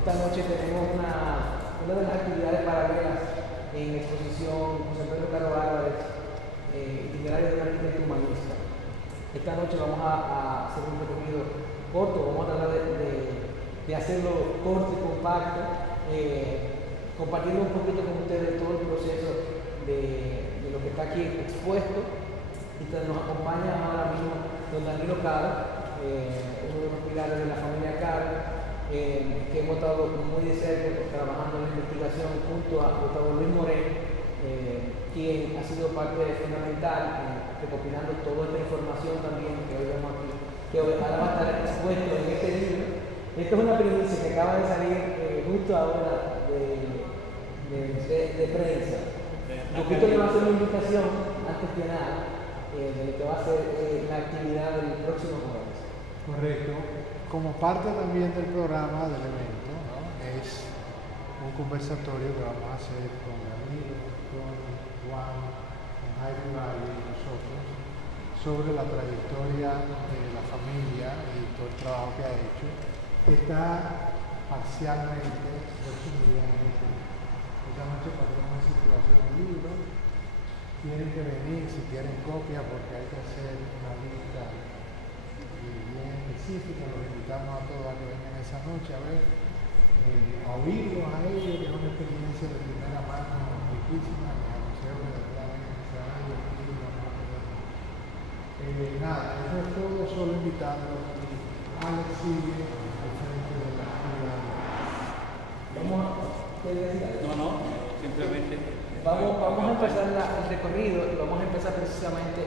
Esta noche tenemos una de las actividades paralelas en la exposición José Pedro Caro Álvarez, itinerario de un arquitecto humanista. Esta noche vamos a hacer un recorrido corto, vamos a tratar de hacerlo corto y compacto, compartiendo un poquito con ustedes todo el proceso de lo que está aquí expuesto. Y nos acompaña ahora mismo don Danilo Caro, uno de los pilares de la familia Caro, que hemos estado muy de cerca trabajando en la investigación junto a Gustavo Luis Moreno, quien ha sido parte fundamental recopilando toda esta información también que hoy vemos aquí, que ahora va a estar expuesto en este libro. Esto es una primicia que acaba de salir justo ahora de prensa. Poquito le va a hacer una invitación, antes que nada, de lo que va a ser la actividad del próximo jueves. Correcto. Como parte también del programa, del evento, ¿no? Es un conversatorio que vamos a hacer con Danilo, con Juan, con Jaime Valle y nosotros sobre la trayectoria de la familia y todo el trabajo que ha hecho. Está parcialmente resumida en esta noche pondremos en circulación el libro. Tienen que venir si quieren copia porque hay que hacer una lista bien específica. Los invitamos a todos a que vengan esa noche a ver, a oírlos a ellos, que es una experiencia de primera mano riquísima, que anunciaron de verdad que se van a divertir y van a aprender. Nada, eso es todo, solo invitarlos y Alex sigue al frente de la actividad. Simplemente. Vamos a empezar el recorrido y vamos a empezar precisamente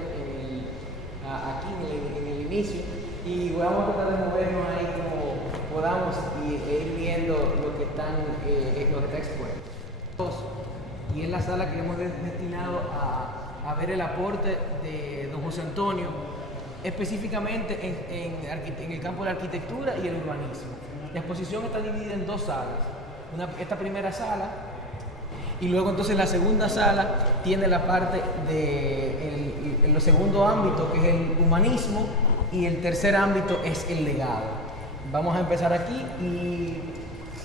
aquí en el inicio y vamos a tratar de movernos ahí como podamos y ir viendo lo que está expuesto. Y es la sala que hemos destinado a ver el aporte de don José Antonio, específicamente en el campo de la arquitectura y el urbanismo. La exposición está dividida en dos salas. Esta primera sala, y luego entonces la segunda sala tiene la parte de el segundo ámbito, que es el humanismo, y el tercer ámbito es el legado. Vamos a empezar aquí y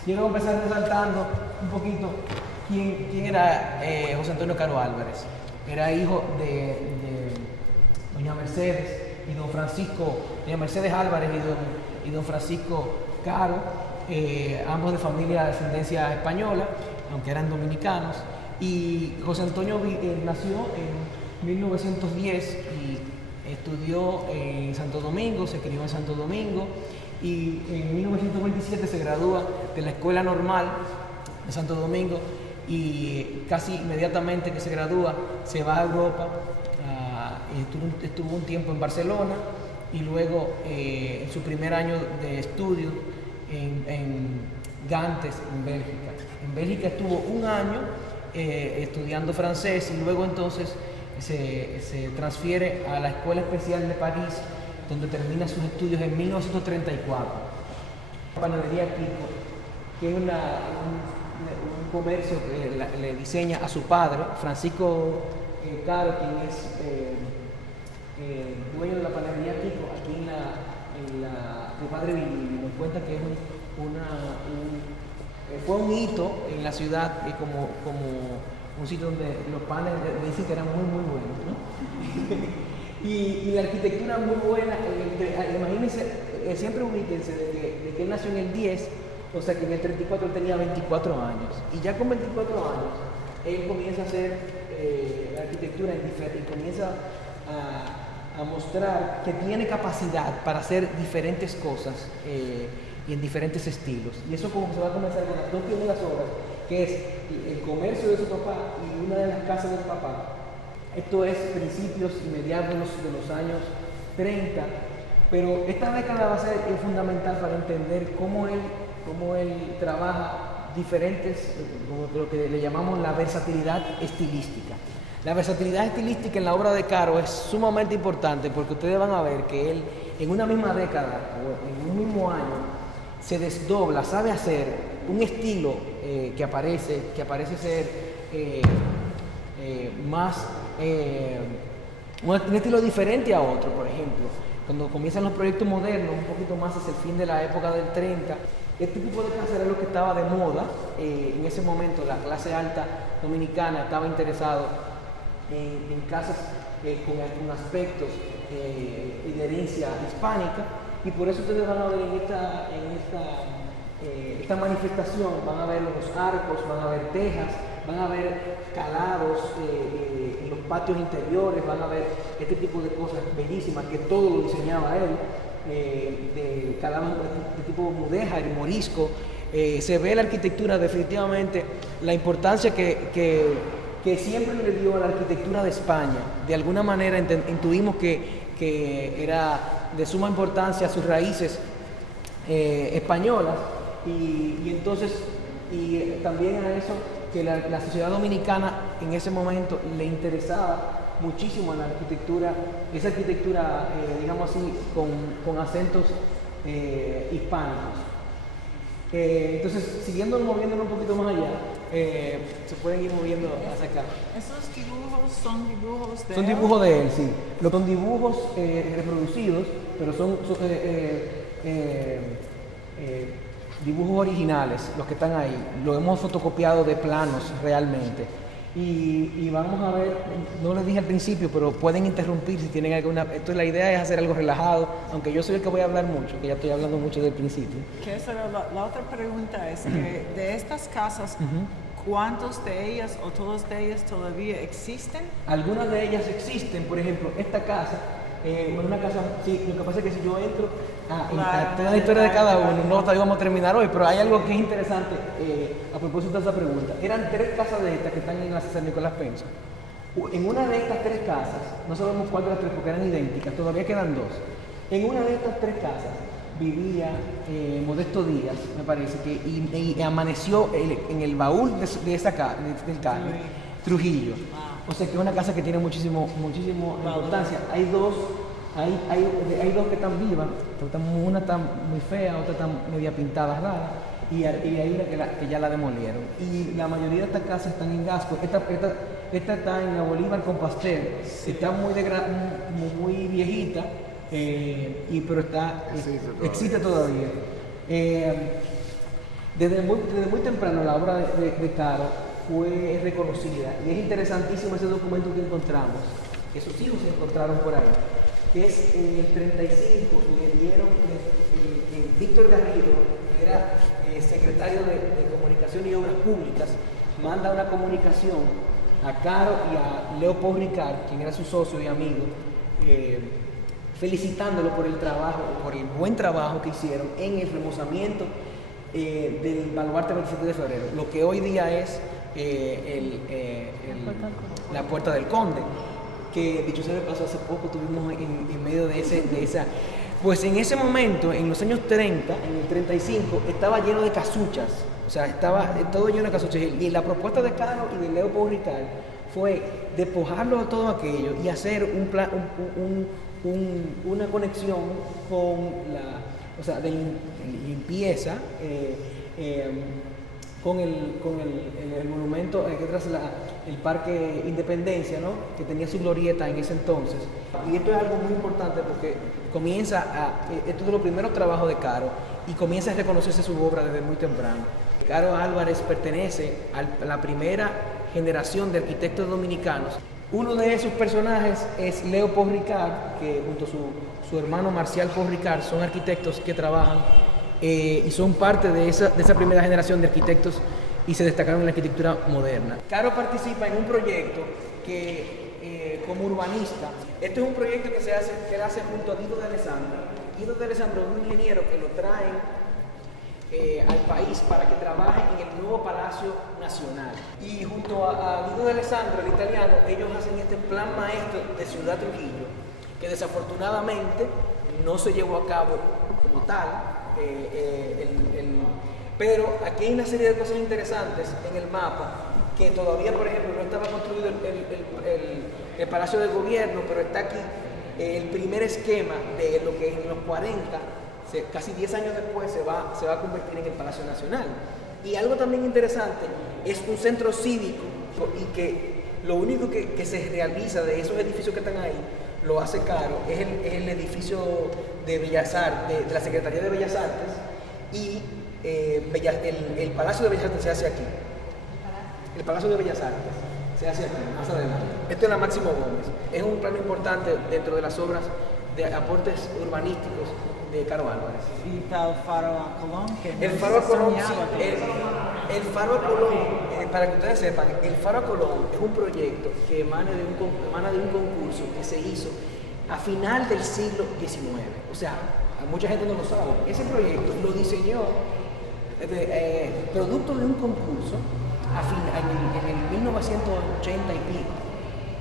quiero empezar resaltando un poquito quién era José Antonio Caro Álvarez. Era hijo de doña Mercedes y don Francisco, doña Mercedes Álvarez y don Francisco Caro, ambos de familia de ascendencia española, aunque eran dominicanos. Y José Antonio nació en 1910 y estudió en Santo Domingo, se crió en Santo Domingo y en 1927 se gradúa de la Escuela Normal de Santo Domingo y casi inmediatamente que se gradúa se va a Europa, estuvo un tiempo en Barcelona y luego en su primer año de estudio en Gantes, en Bélgica. En Bélgica estuvo un año estudiando francés y luego entonces se transfiere a la Escuela Especial de París, donde termina sus estudios en 1934. La panadería Kiko, que es un comercio que le diseña a su padre, Francisco Caro, quien es dueño de la panadería Kiko, aquí en el Padre Villivi. Nos cuenta que es fue un hito en la ciudad, como un sitio donde los panes dicen que eran muy buenos, ¿no? y la arquitectura muy buena. Imagínense, siempre ubíquense de que él nació en el 10, o sea que en el 34 él tenía 24 años. Y ya con 24 años, él comienza a hacer arquitectura y comienza a mostrar que tiene capacidad para hacer diferentes cosas y en diferentes estilos. Y eso como se va a comenzar con las dos primeras obras, que es el comercio de su papá y una de las casas del papá. Esto es principios y mediados de los años 30, pero esta década va a ser fundamental para entender cómo él trabaja diferentes, lo que le llamamos la versatilidad estilística. La versatilidad estilística en la obra de Caro es sumamente importante porque ustedes van a ver que él en una misma década o en un mismo año se desdobla, sabe hacer un estilo que parece ser más un estilo diferente a otro. Por ejemplo, cuando comienzan los proyectos modernos, un poquito más hacia el fin de la época del 30, Este tipo de casa era lo que estaba de moda. En ese momento la clase alta dominicana estaba interesado en casas con aspectos de herencia hispánica, y por eso ustedes van a ver esta manifestación, van a ver los arcos, van a ver tejas, van a ver calados en los patios interiores, van a ver este tipo de cosas bellísimas que todo lo diseñaba él, de calados de tipo mudéjar y morisco. Se ve la arquitectura, definitivamente, la importancia que siempre le dio a la arquitectura de España. De alguna manera intuimos que era de suma importancia sus raíces españolas, y entonces, y también a eso, que la sociedad dominicana en ese momento le interesaba muchísimo a la arquitectura, esa arquitectura, digamos así, con acentos hispánicos. Entonces, moviéndonos un poquito más allá, se pueden ir moviendo hacia acá. ¿Esos dibujos son dibujos de él? Son dibujos de él, sí. Son dibujos reproducidos, pero son dibujos originales, los que están ahí. Lo hemos fotocopiado de planos realmente. Y vamos a ver, no les dije al principio, pero pueden interrumpir si tienen alguna. Entonces la idea es hacer algo relajado, aunque yo soy el que voy a hablar mucho, que ya estoy hablando mucho del principio. Que esa era la otra pregunta es que de estas casas, ¿cuántos de ellas o todas de ellas todavía existen? Algunas de ellas existen, por ejemplo, esta casa. Una casa, sí, lo que pasa es que si yo entro esta es la historia de cada uno, no íbamos a terminar hoy, pero hay algo que es interesante a propósito de esa pregunta. Eran 3 casas de estas que están en la César Nicolás Penso. En una de estas 3 casas, no sabemos cuál de las 3 porque eran idénticas, todavía quedan 2. En una de estas 3 casas vivía Modesto Díaz, me parece, y amaneció en el baúl del carro, Trujillo. O sea que es una casa que tiene muchísima importancia. Hay dos que están vivas, una está muy fea, otra está media pintada rara, y hay una que ya la demolieron. Y la mayoría de estas casas están en Gasco. Esta está en la Bolívar con Pastel, está muy viejita, pero existe todavía. Desde muy temprano la obra de Caro fue reconocida, y es interesantísimo ese documento que encontramos, que sus hijos se encontraron por ahí, que es en el 35 le dieron Víctor Garrido, que era secretario de Comunicación y Obras Públicas, manda una comunicación a Caro y a Leopold Ricard, quien era su socio y amigo, felicitándolo por el buen trabajo que hicieron en el remozamiento del baluarte 27 de febrero, lo que hoy día es la Puerta del Conde, que dicho sea de paso, hace poco tuvimos en medio de esa. Pues en ese momento, en los años 30, en el 35, estaba lleno de casuchas, o sea, estaba todo lleno de casuchas, y la propuesta de Caro y de Leopold Ricard fue despojarlo de todo aquello y hacer una conexión con de limpieza, con el monumento que tras el Parque Independencia, ¿no? Que tenía su glorieta en ese entonces. Y esto es algo muy importante porque esto es de los primeros trabajos de Caro, y comienza a reconocerse su obra desde muy temprano. Caro Álvarez pertenece a la primera generación de arquitectos dominicanos. Uno de esos personajes es Leopold Ricard, que junto a su hermano Marcial Paul Ricard son arquitectos que trabajan y son parte de esa primera generación de arquitectos y se destacaron en la arquitectura moderna. Caro participa en un proyecto que como urbanista, este es un proyecto que él hace junto a Guido de Alessandro. Guido de Alessandro es un ingeniero que lo traen al país para que trabaje en el nuevo Palacio Nacional. Y junto a Guido de Alessandro, el italiano, ellos hacen este plan maestro de Ciudad Trujillo, que desafortunadamente no se llevó a cabo como tal. Pero aquí hay una serie de cosas interesantes en el mapa, que todavía, por ejemplo, no estaba construido el Palacio de Gobierno, pero está aquí el primer esquema de lo que en los 40, casi 10 años después, se va a convertir en el Palacio Nacional. Y algo también interesante es un centro cívico, y que lo único que se realiza de esos edificios que están ahí, lo hace Caro, es el edificio de Bellas Artes, de la Secretaría de Bellas Artes, y el Palacio de Bellas Artes se hace aquí. El Palacio de Bellas Artes se hace aquí, más adelante. Esto es la Máximo Gómez. Es un plano importante dentro de las obras de aportes urbanísticos de Caro Álvarez. Y está el faro a Colón, que El no faro a se Colón, soñaba sí, que- el faro a Colón, para que ustedes sepan, el faro a Colón es un proyecto que emana de un concurso que se hizo a final del siglo XIX. O sea, mucha gente no lo sabe. Ese proyecto lo diseñó producto de un concurso en el 1980 y pico.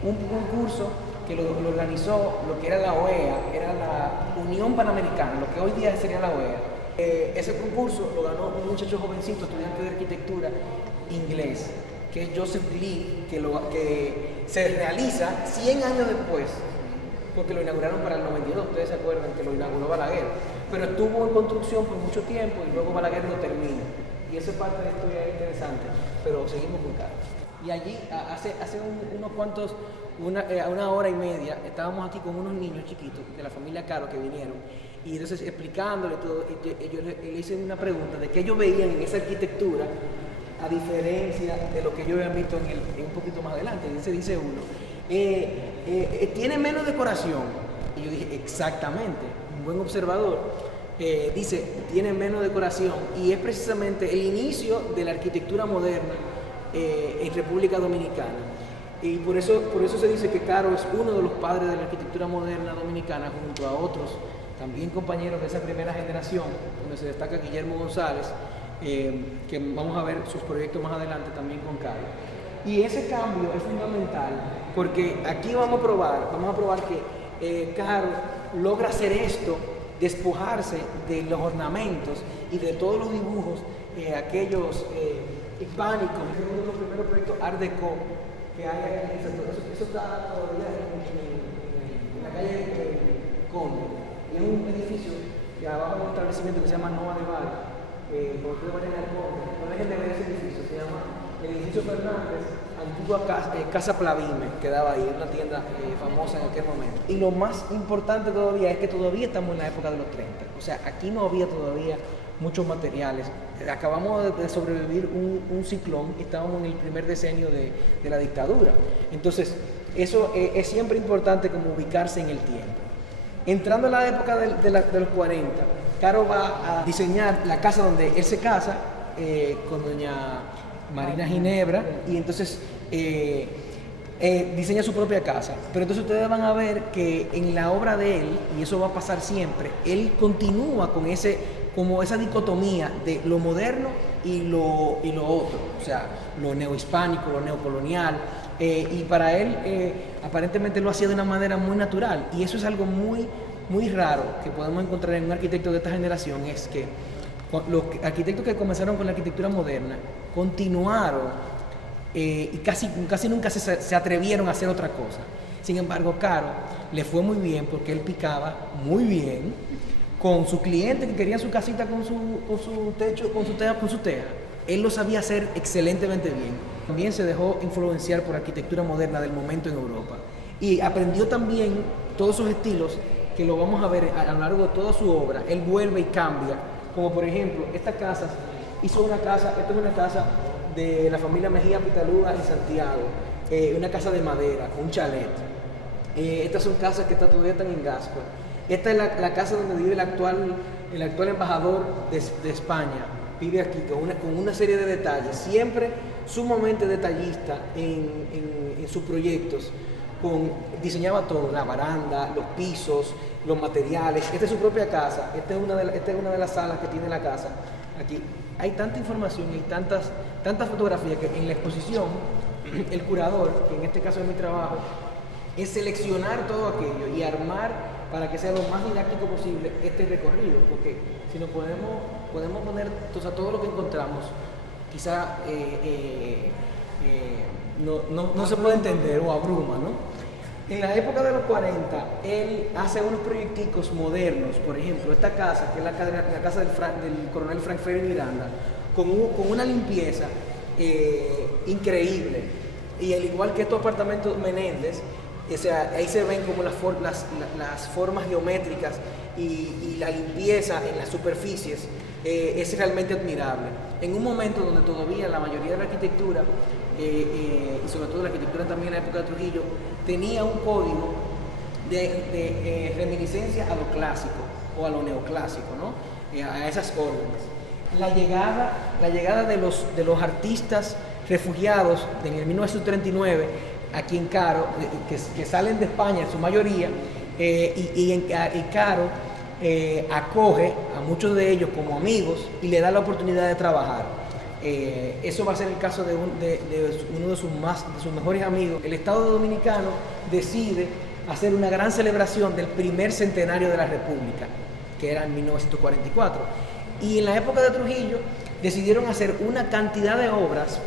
Un concurso que lo organizó lo que era la OEA, era la Unión Panamericana, lo que hoy día sería la OEA. Ese concurso lo ganó un muchacho jovencito, estudiante de arquitectura inglés, que es Joseph Lee, que se realiza 100 años después, porque lo inauguraron para el 92, ustedes se acuerdan que lo inauguró Balaguer, pero estuvo en construcción por mucho tiempo y luego Balaguer lo termina. Y esa parte de la historia es interesante, pero seguimos con Caro. Y allí, hace unos cuantos, una hora y media, estábamos aquí con unos niños chiquitos de la familia Caro que vinieron, y entonces explicándole todo, yo le hice una pregunta de qué ellos veían en esa arquitectura, a diferencia de lo que ellos habían visto en un poquito más adelante. Y dice uno, tiene menos decoración. Y yo dije, exactamente, un buen observador. Dice, tiene menos decoración, y es precisamente el inicio de la arquitectura moderna en República Dominicana. Y por eso se dice que Caro es uno de los padres de la arquitectura moderna dominicana, junto a otros también compañeros de esa primera generación, donde se destaca Guillermo González, que vamos a ver sus proyectos más adelante también con Caro. Y ese cambio es fundamental, porque aquí vamos a probar que Caro logra hacer esto, despojarse de los ornamentos y de todos los dibujos aquellos hispánicos. Es uno de los primeros proyectos Art Deco que hay aquí. Eso está todavía en la calle Conde. Y es un edificio que abajo hay un establecimiento que se llama Nova de Bar. Por ustedes vayan al Conde, no dejen de ver ese edificio, se llama el edificio Fernández, antigua casa Plavime, quedaba ahí, una tienda famosa en aquel momento. Y lo más importante todavía es que todavía estamos en la época de los 30, o sea, aquí no había todavía muchos materiales. Acabamos de sobrevivir un ciclón y estábamos en el primer decenio de la dictadura. Entonces, eso es siempre importante como ubicarse en el tiempo. Entrando a la época de los 40, Caro va a diseñar la casa donde él se casa con doña Marina Ginebra, y entonces diseña su propia casa. Pero entonces ustedes van a ver que en la obra de él, y eso va a pasar siempre, él continúa con como esa dicotomía de lo moderno y lo otro, o sea, lo neohispánico, lo neocolonial, y para él aparentemente lo hacía de una manera muy natural, y eso es algo muy, muy raro que podemos encontrar en un arquitecto de esta generación, es que los arquitectos que comenzaron con la arquitectura moderna continuaron y casi nunca se atrevieron a hacer otra cosa. Sin embargo, Caro le fue muy bien porque él picaba muy bien con su cliente que quería su casita con su techo, con su teja. Él lo sabía hacer excelentemente bien. También se dejó influenciar por la arquitectura moderna del momento en Europa y aprendió también todos esos estilos que lo vamos a ver a lo largo de toda su obra. Él vuelve y cambia, como por ejemplo, esta casa, esta es una casa de la familia Mejía Pitalúa en Santiago, una casa de madera, un chalet. Estas son casas que todavía están en Gascue. Esta es la casa donde vive el actual embajador de España, vive aquí con una serie de detalles, siempre sumamente detallista en sus proyectos. Diseñaba todo, la baranda, los pisos, los materiales. Esta es su propia casa, esta es una de las salas que tiene la casa. Aquí hay tanta información y tantas fotografías que en la exposición el curador, que en este caso es mi trabajo, es seleccionar todo aquello y armar para que sea lo más didáctico posible este recorrido, porque si nos podemos poner todo lo que encontramos, quizá no se puede entender o abruma, ¿no? En la época de los 40, él hace unos proyecticos modernos, por ejemplo, esta casa, que es la casa del coronel Frank Ferry Miranda, con una limpieza increíble. Y al igual que estos apartamentos Menéndez, o sea, ahí se ven como las formas geométricas y la limpieza en las superficies es realmente admirable. En un momento donde todavía la mayoría de la arquitectura, y sobre todo la arquitectura también en la época de Trujillo, tenía un código de reminiscencia a lo clásico o a lo neoclásico, ¿no? A esas órdenes. La llegada de los artistas refugiados en el 1939 aquí en Caro, que salen de España en su mayoría, y Caro acoge a muchos de ellos como amigos y le da la oportunidad de trabajar. Eso va a ser el caso de uno de sus mejores amigos. El Estado Dominicano decide hacer una gran celebración del primer centenario de la República, que era en 1944. Y en la época de Trujillo decidieron hacer una cantidad de obras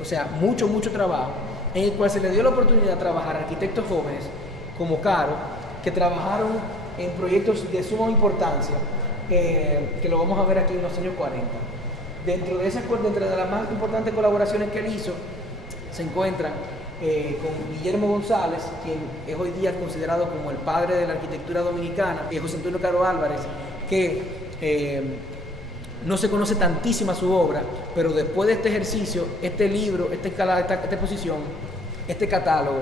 o sea, mucho trabajo, en el cual se le dio la oportunidad de trabajar a arquitectos jóvenes como Caro, que trabajaron en proyectos de suma importancia, que lo vamos a ver aquí en los años 40. Dentro de las más importantes colaboraciones que él hizo, se encuentran con Guillermo González, quien es hoy día considerado como el padre de la arquitectura dominicana, y José Antonio Caro Álvarez, que no se conoce tantísima su obra, pero después de este ejercicio, este libro, esta exposición, este catálogo,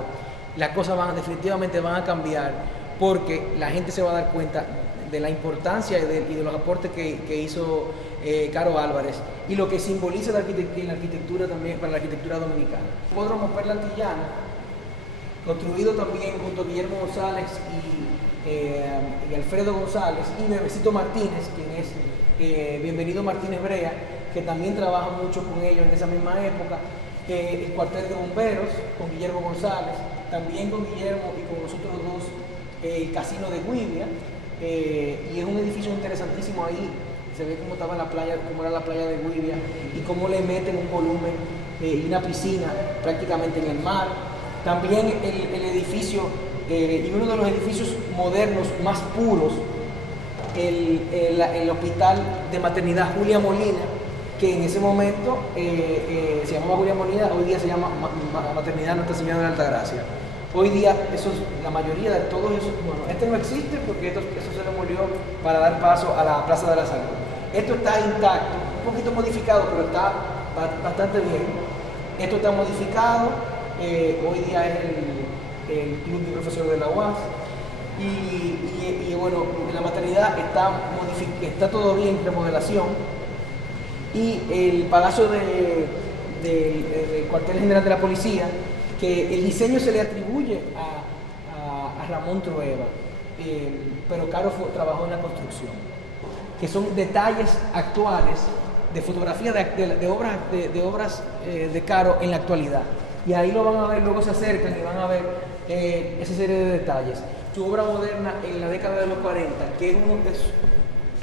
las cosas definitivamente van a cambiar, porque la gente se va a dar cuenta de la importancia y de los aportes que hizo Caro Álvarez y lo que simboliza en la arquitectura también para la arquitectura dominicana. Hipódromo Perla Antillana, construido también junto a Guillermo González y Alfredo González y Bebecito Martínez, quien es Bienvenido Martínez Brea, que también trabaja mucho con ellos en esa misma época. El cuartel de bomberos con Guillermo González, también con Guillermo y con nosotros dos, el casino de Guivia, y es un edificio interesantísimo. Ahí se ve cómo estaba la playa, cómo era la playa de Guivia y cómo le meten un volumen y una piscina prácticamente en el mar. También el edificio, y uno de los edificios modernos más puros, el Hospital de Maternidad Julia Molina, que en ese momento se llamaba Julia Molina, hoy día se llama Maternidad Nuestra Señora de la Altagracia. Hoy día, la mayoría de todos esos, bueno, este no existe porque eso se demolió para dar paso a la Plaza de la Salud. Esto está intacto, un poquito modificado, pero está bastante bien. Esto está modificado, hoy día es el Club de Profesores de la UAS. Y bueno, la maternidad está todavía en remodelación, y el Palacio del Cuartel General de la Policía, que el diseño se le atribuye a Ramón Trueba, pero Caro trabajó en la construcción, que son detalles actuales de fotografía de obras de Caro en la actualidad, y ahí lo van a ver, luego se acercan y van a ver esa serie de detalles. Su obra moderna en la década de los 40, que es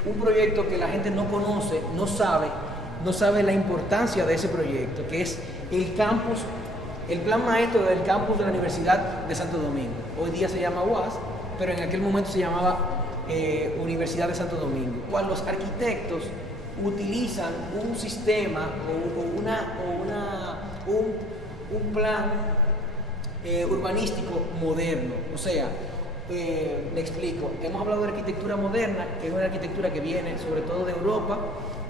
un proyecto que la gente no conoce, no sabe la importancia de ese proyecto, que es el plan maestro del campus de la Universidad de Santo Domingo. Hoy día se llama UAS, pero en aquel momento se llamaba Universidad de Santo Domingo. Cuando los arquitectos utilizan un sistema un plan urbanístico moderno, o sea, le explico, hemos hablado de arquitectura moderna, que es una arquitectura que viene sobre todo de Europa,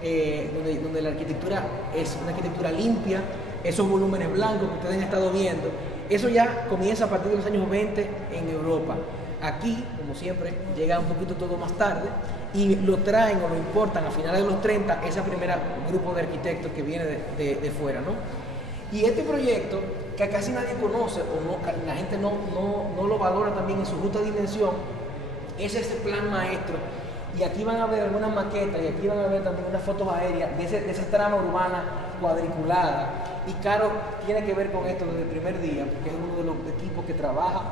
donde la arquitectura es una arquitectura limpia, esos volúmenes blancos que ustedes han estado viendo, eso ya comienza a partir de los años 20 en Europa. Aquí, como siempre, llega un poquito todo más tarde y lo traen o lo importan a finales de los 30, ese primer grupo de arquitectos que viene de fuera, ¿no? Y este proyecto, que casi nadie conoce o la gente no lo valora también en su justa dimensión, es ese plan maestro. Y aquí van a ver algunas maquetas y aquí van a ver también unas fotos aéreas de esa trama urbana cuadriculada. Y Caro tiene que ver con esto desde el primer día, porque es uno de los equipos que trabaja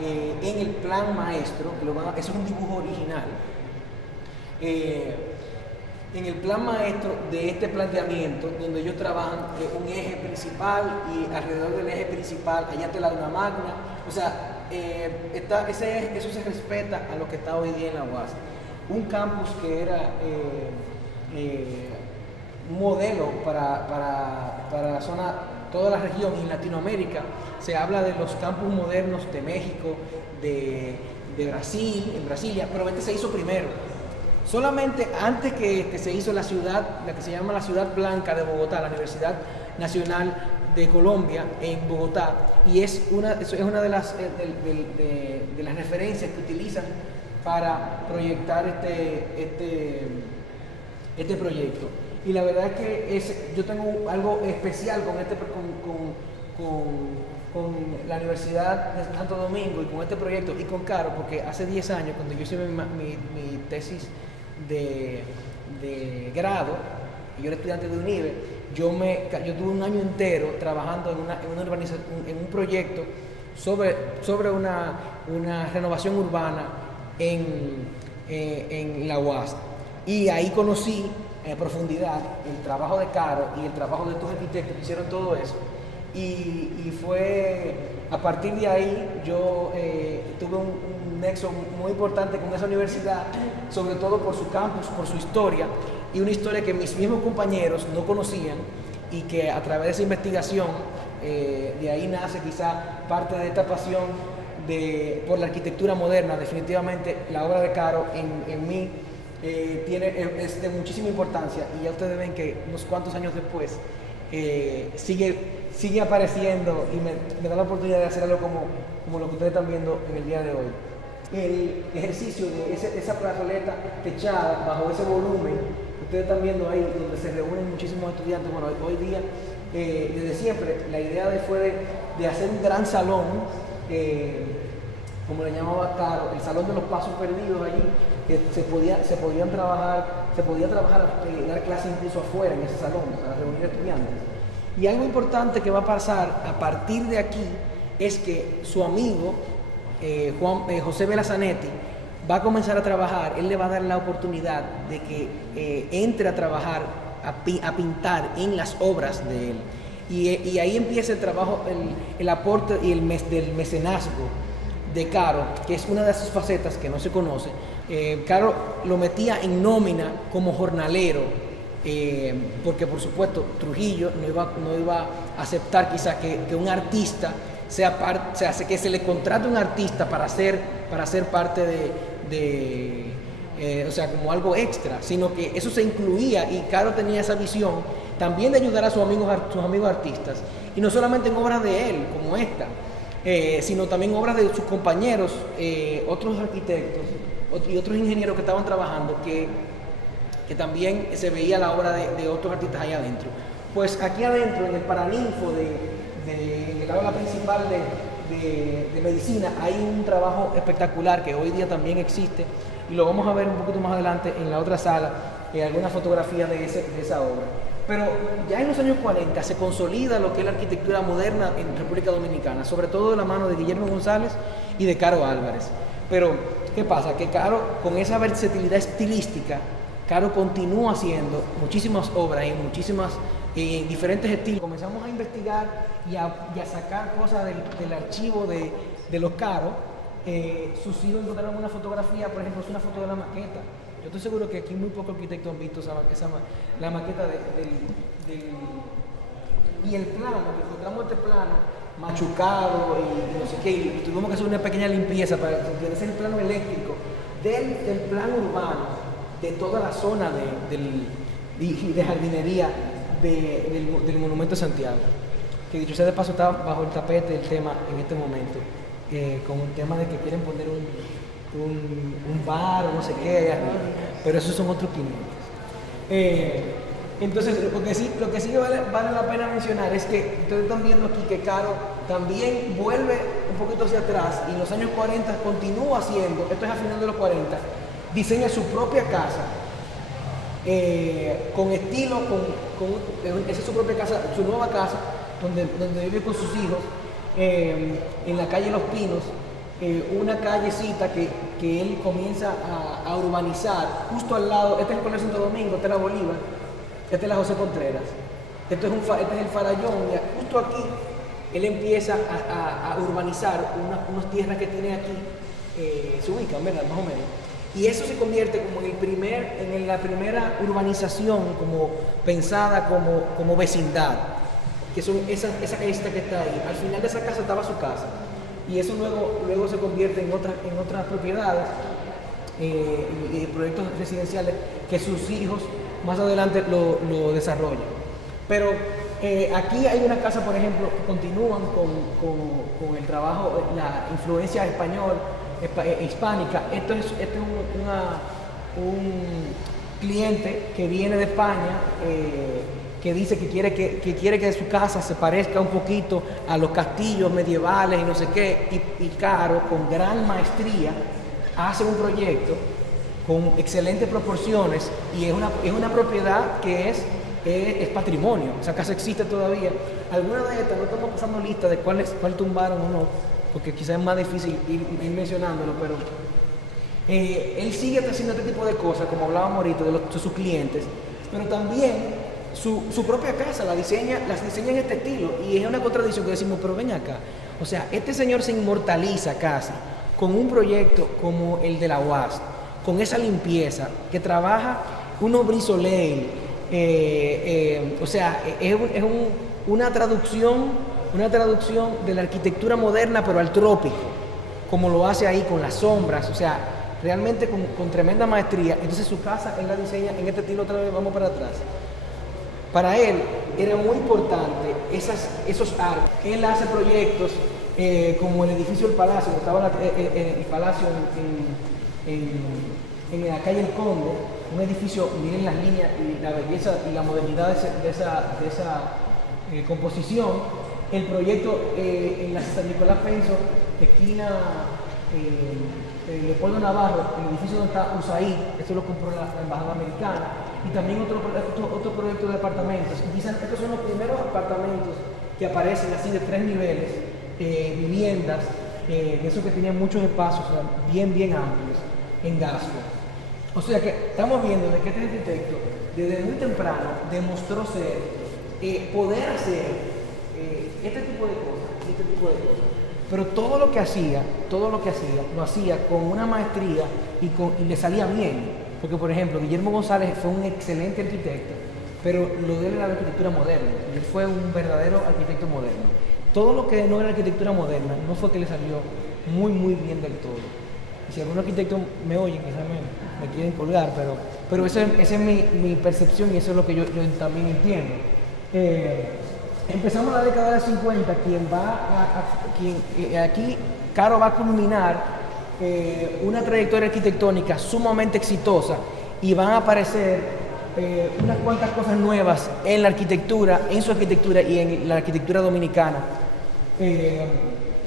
en el plan maestro, eso es un dibujo original. En el plan maestro de este planteamiento, donde ellos trabajan un eje principal y alrededor del eje principal allá está la luna magna, o sea, eso se respeta a lo que está hoy día en la UAS. Un campus que era un modelo para la zona, toda la región y en Latinoamérica. Se habla de los campus modernos de México, de Brasil, en Brasilia, pero este se hizo primero. O Solamente antes que se hizo la ciudad, la que se llama la Ciudad Blanca de Bogotá, la Universidad Nacional de Colombia en Bogotá, y es una de las referencias que utilizan para proyectar este proyecto. Y la verdad es que yo tengo algo especial con la Universidad de Santo Domingo y con este proyecto y con Caro, porque hace 10 años, cuando yo hice mi tesis de grado, y yo era estudiante de UNIBE, yo tuve un año entero trabajando en una urbanización, en un proyecto sobre una renovación urbana en la UAS. Y ahí conocí en profundidad el trabajo de Caro y el trabajo de estos arquitectos que hicieron todo eso. Y fue a partir de ahí yo tuve un nexo muy importante con esa universidad, sobre todo por su campus, por su historia, y una historia que mis mismos compañeros no conocían, y que a través de esa investigación, de ahí nace quizá parte de esta pasión por la arquitectura moderna. Definitivamente la obra de Caro en mí es de muchísima importancia, y ya ustedes ven que unos cuantos años después sigue apareciendo y me da la oportunidad de hacer algo como lo que ustedes están viendo en el día de hoy. El ejercicio de esa plazoleta techada bajo ese volumen que ustedes están viendo ahí, donde se reúnen muchísimos estudiantes. Bueno, hoy día, desde siempre, la idea fue de hacer un gran salón, como le llamaba Caro, el salón de los pasos perdidos allí, que se podía trabajar, dar clases incluso afuera en ese salón para reunir estudiantes. Y algo importante que va a pasar a partir de aquí es que su amigo José Vela Zanetti va a comenzar a trabajar. Él le va a dar la oportunidad de que entre a trabajar, a pintar en las obras de él. Y ahí empieza el trabajo, el aporte y del mecenazgo de Caro, que es una de sus facetas que no se conoce. Caro lo metía en nómina como jornalero, porque por supuesto Trujillo no iba a aceptar quizá que un artista que se le contrate a un artista para ser parte o sea, como algo extra, sino que eso se incluía, y Caro tenía esa visión también de ayudar a sus amigos artistas, y no solamente en obras de él como esta, sino también obras de sus compañeros, otros arquitectos y otros ingenieros que estaban trabajando, que también se veía la obra de otros artistas ahí adentro. Pues aquí adentro, en el Paraninfo en el aula principal de medicina, hay un trabajo espectacular que hoy día también existe, y lo vamos a ver un poquito más adelante en la otra sala, algunas fotografías de esa obra. Pero ya en los años 40 se consolida lo que es la arquitectura moderna en República Dominicana, sobre todo de la mano de Guillermo González y de Caro Álvarez. Pero, ¿qué pasa? Que Caro, con esa versatilidad estilística, Caro continúa haciendo muchísimas obras en diferentes estilos. Comenzamos a investigar y a sacar cosas del archivo de los Caro. Sus hijos encontraron una fotografía, por ejemplo, es una foto de la maqueta. Yo estoy seguro que aquí muy pocos arquitectos han visto la maqueta y el plano, que encontramos este plano machucado y no sé qué, y tuvimos que hacer una pequeña limpieza para que ese el plano eléctrico del plano urbano de toda la zona de jardinería del Monumento de Santiago, que dicho sea de paso está bajo el tapete del tema en este momento, con el tema de que quieren poner un bar o no sé qué allá arriba, pero esos son otros 500. Entonces lo que sí vale la pena mencionar es que ustedes están viendo aquí que Caro también vuelve un poquito hacia atrás, y en los años 40 continúa haciendo, esto es a final de los 40, diseña su propia casa, con estilo, esa es su propia casa, su nueva casa, donde vive con sus hijos, en la calle Los Pinos, una callecita que él comienza a urbanizar justo al lado. Este es el Colegio Santo Domingo, esta es la Bolívar, esta es la José Contreras, este es el Farallón, y justo aquí él empieza a urbanizar unas tierras que tiene aquí, se ubican, ¿verdad? Más o menos. Y eso se convierte como en la primera urbanización como pensada como vecindad, que son esa callecita que está ahí. Al final de esa casa estaba su casa, y eso luego se convierte en otras propiedades. y proyectos residenciales que sus hijos más adelante lo desarrollen. Pero aquí hay una casa, por ejemplo, que continúan con el trabajo, la influencia español, hispánica. Esto es un cliente que viene de España, que dice que quiere que su casa se parezca un poquito a los castillos medievales y no sé qué, y Caro, con gran maestría, hace un proyecto con excelentes proporciones y es una propiedad que es patrimonio. Esa casa existe todavía. Algunas de estas, no estamos pasando lista de cuál tumbaron o no, porque quizás es más difícil ir mencionándolo, pero él sigue haciendo este tipo de cosas, como hablábamos ahorita, de sus clientes, pero también su propia casa las diseña en este estilo, y es una contradicción que decimos, pero ven acá, o sea, este señor se inmortaliza casi con un proyecto como el de la UAS, con esa limpieza, que trabaja unos brisoleil, o sea, es una traducción de la arquitectura moderna, pero al trópico, como lo hace ahí con las sombras, o sea, realmente con tremenda maestría. Entonces su casa él la diseña en este estilo. Otra vez vamos para atrás. Para él era muy importante esos arcos. Él hace proyectos como el edificio del Palacio, que estaba el Palacio en la calle El Conde, un edificio, miren las líneas y la belleza y la modernidad de esa composición. El proyecto en la San Nicolás Penso, esquina Leopoldo Navarro, el edificio donde está USAID, esto lo compró la Embajada Americana, y también otro proyecto de apartamentos. Y quizás estos son los primeros apartamentos que aparecen así de 3 niveles, viviendas, de esos que tenían muchos espacios, o sea, bien amplios, en Gasco. O sea que estamos viendo de que este arquitecto, desde muy temprano, demostró poder hacer este tipo de cosas. Pero todo lo que hacía, lo hacía con una maestría y le salía bien. Porque, por ejemplo, Guillermo González fue un excelente arquitecto, pero lo de él era la arquitectura moderna. Él fue un verdadero arquitecto moderno. Todo lo que no era arquitectura moderna no fue que le salió muy bien del todo. Y si algún arquitecto me oye, quizás me quieren colgar, pero esa es mi percepción y eso es lo que yo también entiendo. Empezamos la década de 50, aquí Caro va a culminar una trayectoria arquitectónica sumamente exitosa y van a aparecer unas cuantas cosas nuevas en la arquitectura, en su arquitectura y en la arquitectura dominicana.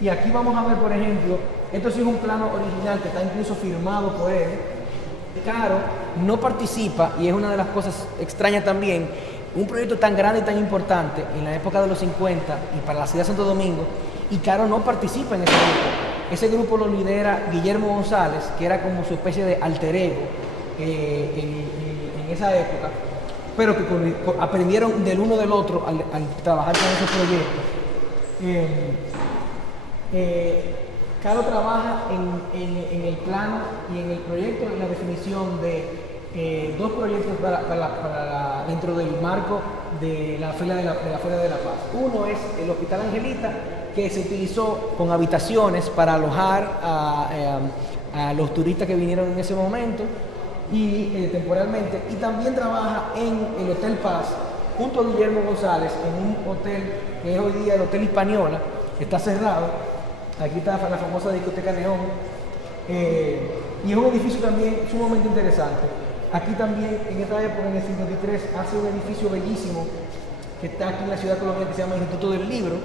Y aquí vamos a ver, por ejemplo, esto sí es un plano original que está incluso firmado por él. Caro no participa, y es una de las cosas extrañas también, un proyecto tan grande y tan importante en la época de los 50 y para la ciudad de Santo Domingo, y Caro no participa en ese grupo. Ese grupo lo lidera Guillermo González, que era como su especie de alter ego en esa época, pero que aprendieron del uno del otro al trabajar con esos proyectos. Caro trabaja en el plano y en el proyecto, en la definición de dos proyectos dentro del marco de la Feria de la Paz. Uno es el Hospital Angelita, que se utilizó con habitaciones para alojar a los turistas que vinieron en ese momento y temporalmente, y también trabaja en el Hotel Paz junto a Guillermo González en un hotel que es hoy día el Hotel Hispaniola, que está cerrado. Aquí está la famosa discoteca Neón, y es un edificio también sumamente interesante. Aquí también, en esta época, en el 53, hace un edificio bellísimo que está aquí en la ciudad colonial, que se llama Instituto del Libro,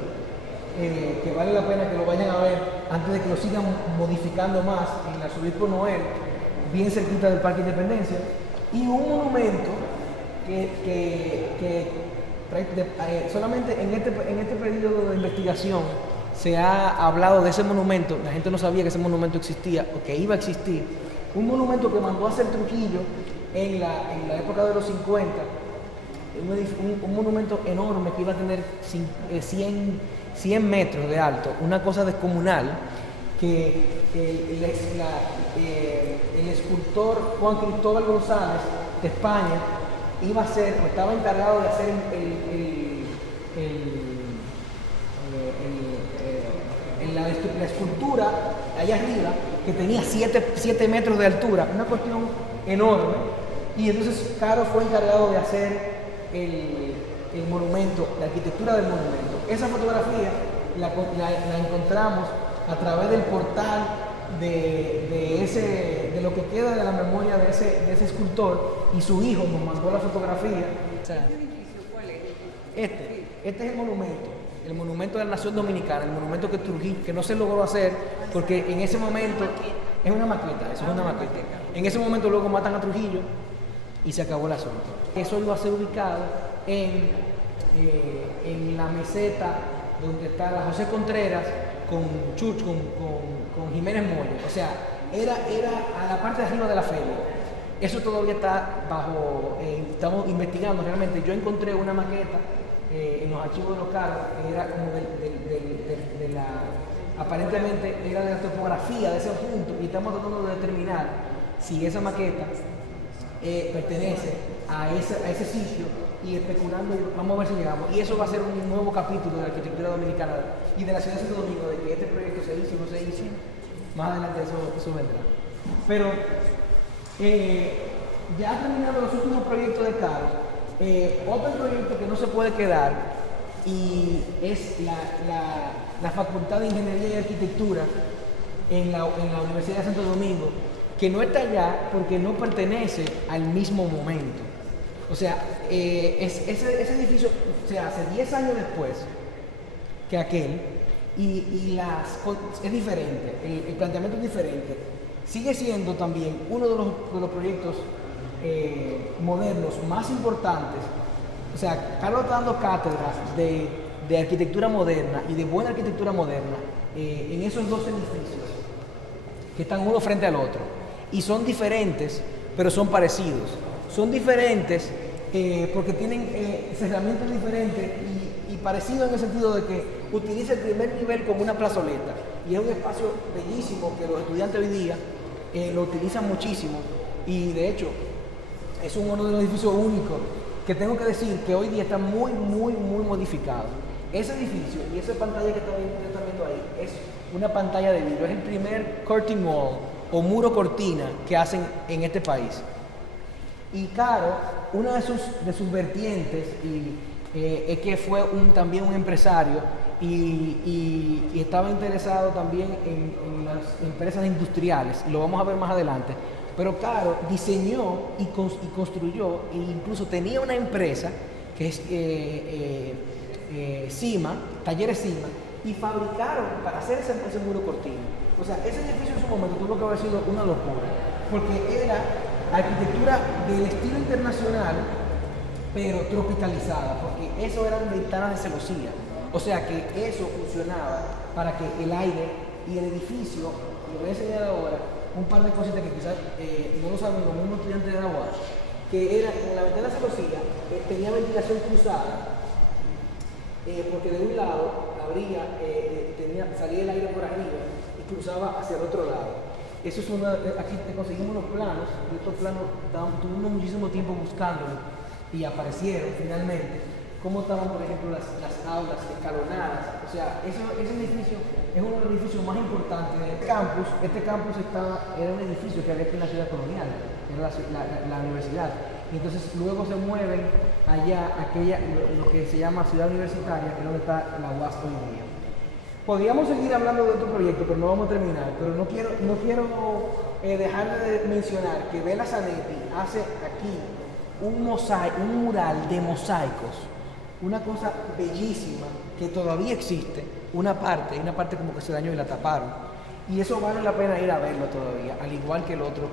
que vale la pena que lo vayan a ver antes de que lo sigan modificando más, en el Arzobispo Noel, bien cerquita del Parque Independencia, y un monumento que solamente en este periodo de investigación se ha hablado de ese monumento. La gente no sabía que ese monumento existía o que iba a existir. Un monumento que mandó a hacer Trujillo en la época de los 50, un monumento enorme que iba a tener 100 metros de alto, una cosa descomunal, que el escultor Juan Cristóbal González de España estaba encargado de hacer la escultura allá arriba, que tenía 7 metros de altura, una cuestión enorme. Y entonces Caro fue encargado de hacer el monumento, la arquitectura del monumento. Esa fotografía la encontramos a través del portal de lo que queda de la memoria de ese escultor, y su hijo nos mandó la fotografía. O sea, este es el monumento de la Nación Dominicana, el monumento que Trujillo, que no se logró hacer porque en ese momento es una maqueta, eso es una maqueta. En ese momento luego matan a Trujillo y se acabó el asunto. Eso iba a ser ubicado en la meseta donde está la José Contreras con Jiménez Moya. O sea, era a la parte de arriba de la feria. Eso todavía está bajo, estamos investigando realmente. Yo encontré una maqueta en los archivos de los carros, que era como aparentemente era de la topografía de ese punto, y estamos tratando de determinar si esa maqueta pertenece a ese sitio, y especulando, vamos a ver si llegamos. Y eso va a ser un nuevo capítulo de la arquitectura dominicana y de la ciudad de Santo Domingo, de que este proyecto se hizo o no se hizo. Más adelante eso vendrá. Pero ya terminando los últimos proyectos de Caro, otro proyecto que no se puede quedar, y es la Facultad de Ingeniería y Arquitectura en la Universidad de Santo Domingo, que no está allá porque no pertenece al mismo momento. O sea, ese edificio se hace 10 años después que aquel, y es diferente, el planteamiento es diferente. Sigue siendo también uno de los proyectos modernos más importantes. O sea, Carlos está dando cátedras de arquitectura moderna y de buena arquitectura moderna en esos dos edificios que están uno frente al otro, y son diferentes pero son parecidos. Son diferentes porque tienen cerramientos diferentes y parecidos en el sentido de que utiliza el primer nivel como una plazoleta, y es un espacio bellísimo que los estudiantes hoy día lo utilizan muchísimo, y de hecho es uno de los edificios únicos que tengo que decir que hoy día está muy modificado. Ese edificio y esa pantalla que están viendo ahí es una pantalla de vidrio, es el primer curtain wall o muro cortina que hacen en este país. Y Caro, una de sus vertientes es que fue también un empresario y estaba interesado también en las empresas industriales, y lo vamos a ver más adelante. Pero Caro diseñó y construyó, e incluso tenía una empresa que es Cima, Talleres Cima, y fabricaron para hacer ese muro cortina. O sea, ese edificio en su momento tuvo que haber sido una locura, porque era arquitectura del estilo internacional, pero tropicalizada, porque eso eran ventanas de celosía. O sea que eso funcionaba para que el aire y el edificio, lo voy a enseñar ahora, un par de cositas que quizás no lo saben los mismos estudiantes de la UAS, que era en la ventana de celosía tenía ventilación cruzada, porque de un lado salía el aire por arriba y cruzaba hacia el otro lado. Eso es aquí te conseguimos unos planos, y estos planos tuvimos muchísimo tiempo buscándolos y aparecieron finalmente. Cómo estaban, por ejemplo, las aulas escalonadas. O sea, ese edificio es uno de los edificios más importantes del campus. Este campus era un edificio que había aquí en la ciudad colonial, era la universidad. Y entonces luego se mueven allá, lo que se llama ciudad universitaria, que es donde está la UAS hoy día. Podríamos seguir hablando de otro proyecto, pero no vamos a terminar. Pero no quiero dejar de mencionar que Bela Zanetti hace aquí un mural de mosaicos, una cosa bellísima que todavía existe, una parte como que se dañó y la taparon, y eso vale la pena ir a verlo todavía, al igual que el otro,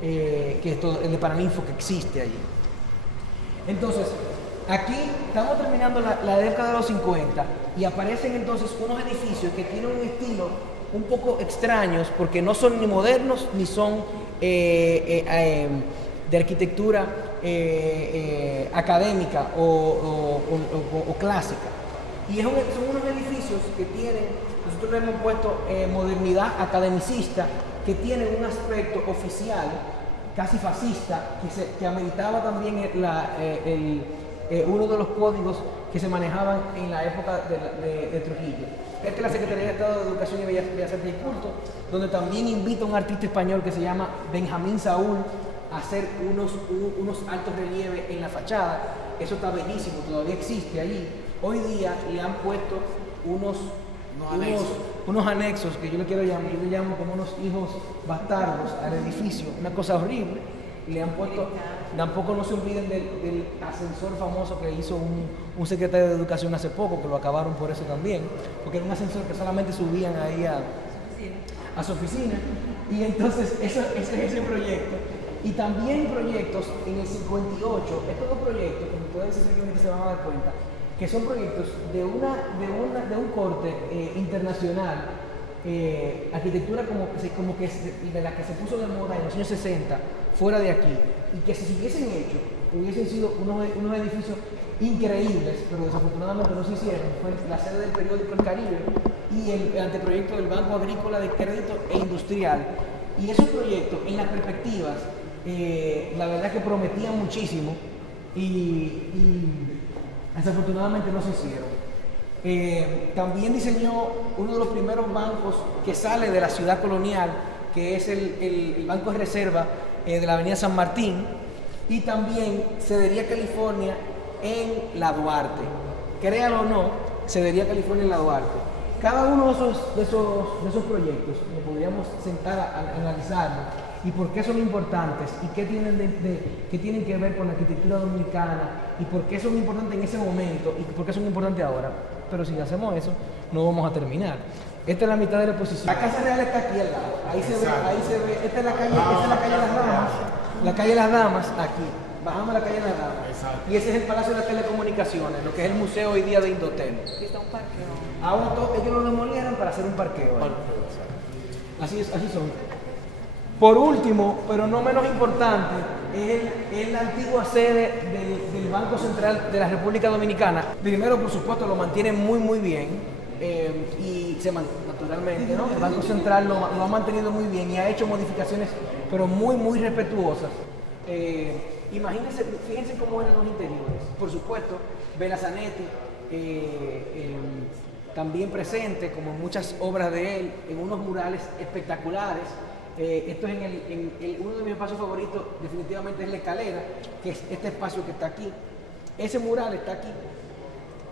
que es todo, el de Paraninfo, que existe allí. Entonces, aquí estamos terminando la década de los 50 y aparecen entonces unos edificios que tienen un estilo un poco extraños, porque no son ni modernos ni son de arquitectura académica o clásica. Y son unos edificios que tienen, nosotros le hemos puesto modernidad academicista, que tienen un aspecto oficial, casi fascista, que ameritaba también uno de los códigos que se manejaban en la época de Trujillo. Esta es la Secretaría de Estado de Educación y Bellas Artes y Culto, donde también invita a un artista español que se llama Benjamín Saúl a hacer unos altos relieves en la fachada. Eso está bellísimo, todavía existe allí. Hoy día le han puesto unos anexos que yo le llamo como unos hijos bastardos al edificio, una cosa horrible. Le han puesto, tampoco no se olviden del ascensor famoso que hizo un secretario de Educación hace poco, que lo acabaron por eso también, porque era un ascensor que solamente subían ahí a su oficina. Y entonces ese es ese proyecto. Y también proyectos en el 58, estos dos proyectos, como ustedes seguramente se van a dar cuenta, que son proyectos de un corte internacional, arquitectura como que de la que se puso de moda en los años 60, fuera de aquí, y que si se hubiesen hecho, hubiesen sido unos edificios increíbles, pero desafortunadamente no se hicieron. Fue la sede del periódico El Caribe y el anteproyecto del Banco Agrícola de Crédito e Industrial. Y esos proyectos, en las perspectivas, la verdad que prometían muchísimo y desafortunadamente no se hicieron. También diseñó uno de los primeros bancos que sale de la ciudad colonial, que es el Banco de Reserva de la Avenida San Martín, y también Cedería California en la Duarte. Créanlo o no, Cedería California en la Duarte. Cada uno de esos proyectos lo podríamos sentar a analizarlo y por qué son importantes y qué tienen que ver con la arquitectura dominicana y por qué son importantes en ese momento y por qué son importantes ahora. Pero si hacemos eso, no vamos a terminar. Esta es la mitad de la exposición. La Casa Real está aquí al lado. Ahí se ve. Esta es la calle Las Damas. La calle Las Damas, aquí. Bajamos a la calle Las Damas. Exacto. Y ese es el Palacio de las Telecomunicaciones, lo que es el museo hoy día de Indotel. Aquí está un parqueo. Ellos lo demolieron para hacer un parqueo. Así son. Por último, pero no menos importante, es la antigua sede del Banco Central de la República Dominicana. Primero, por supuesto, lo mantienen muy bien. Y naturalmente, ¿no? El Banco Central lo ha mantenido muy bien y ha hecho modificaciones, pero muy respetuosas. Imagínense, fíjense cómo eran los interiores. Por supuesto, Bela Zanetti, también presente, como en muchas obras de él, en unos murales espectaculares. Esto es uno de mis espacios favoritos, definitivamente es La Escalera, que es este espacio que está aquí. Ese mural está aquí,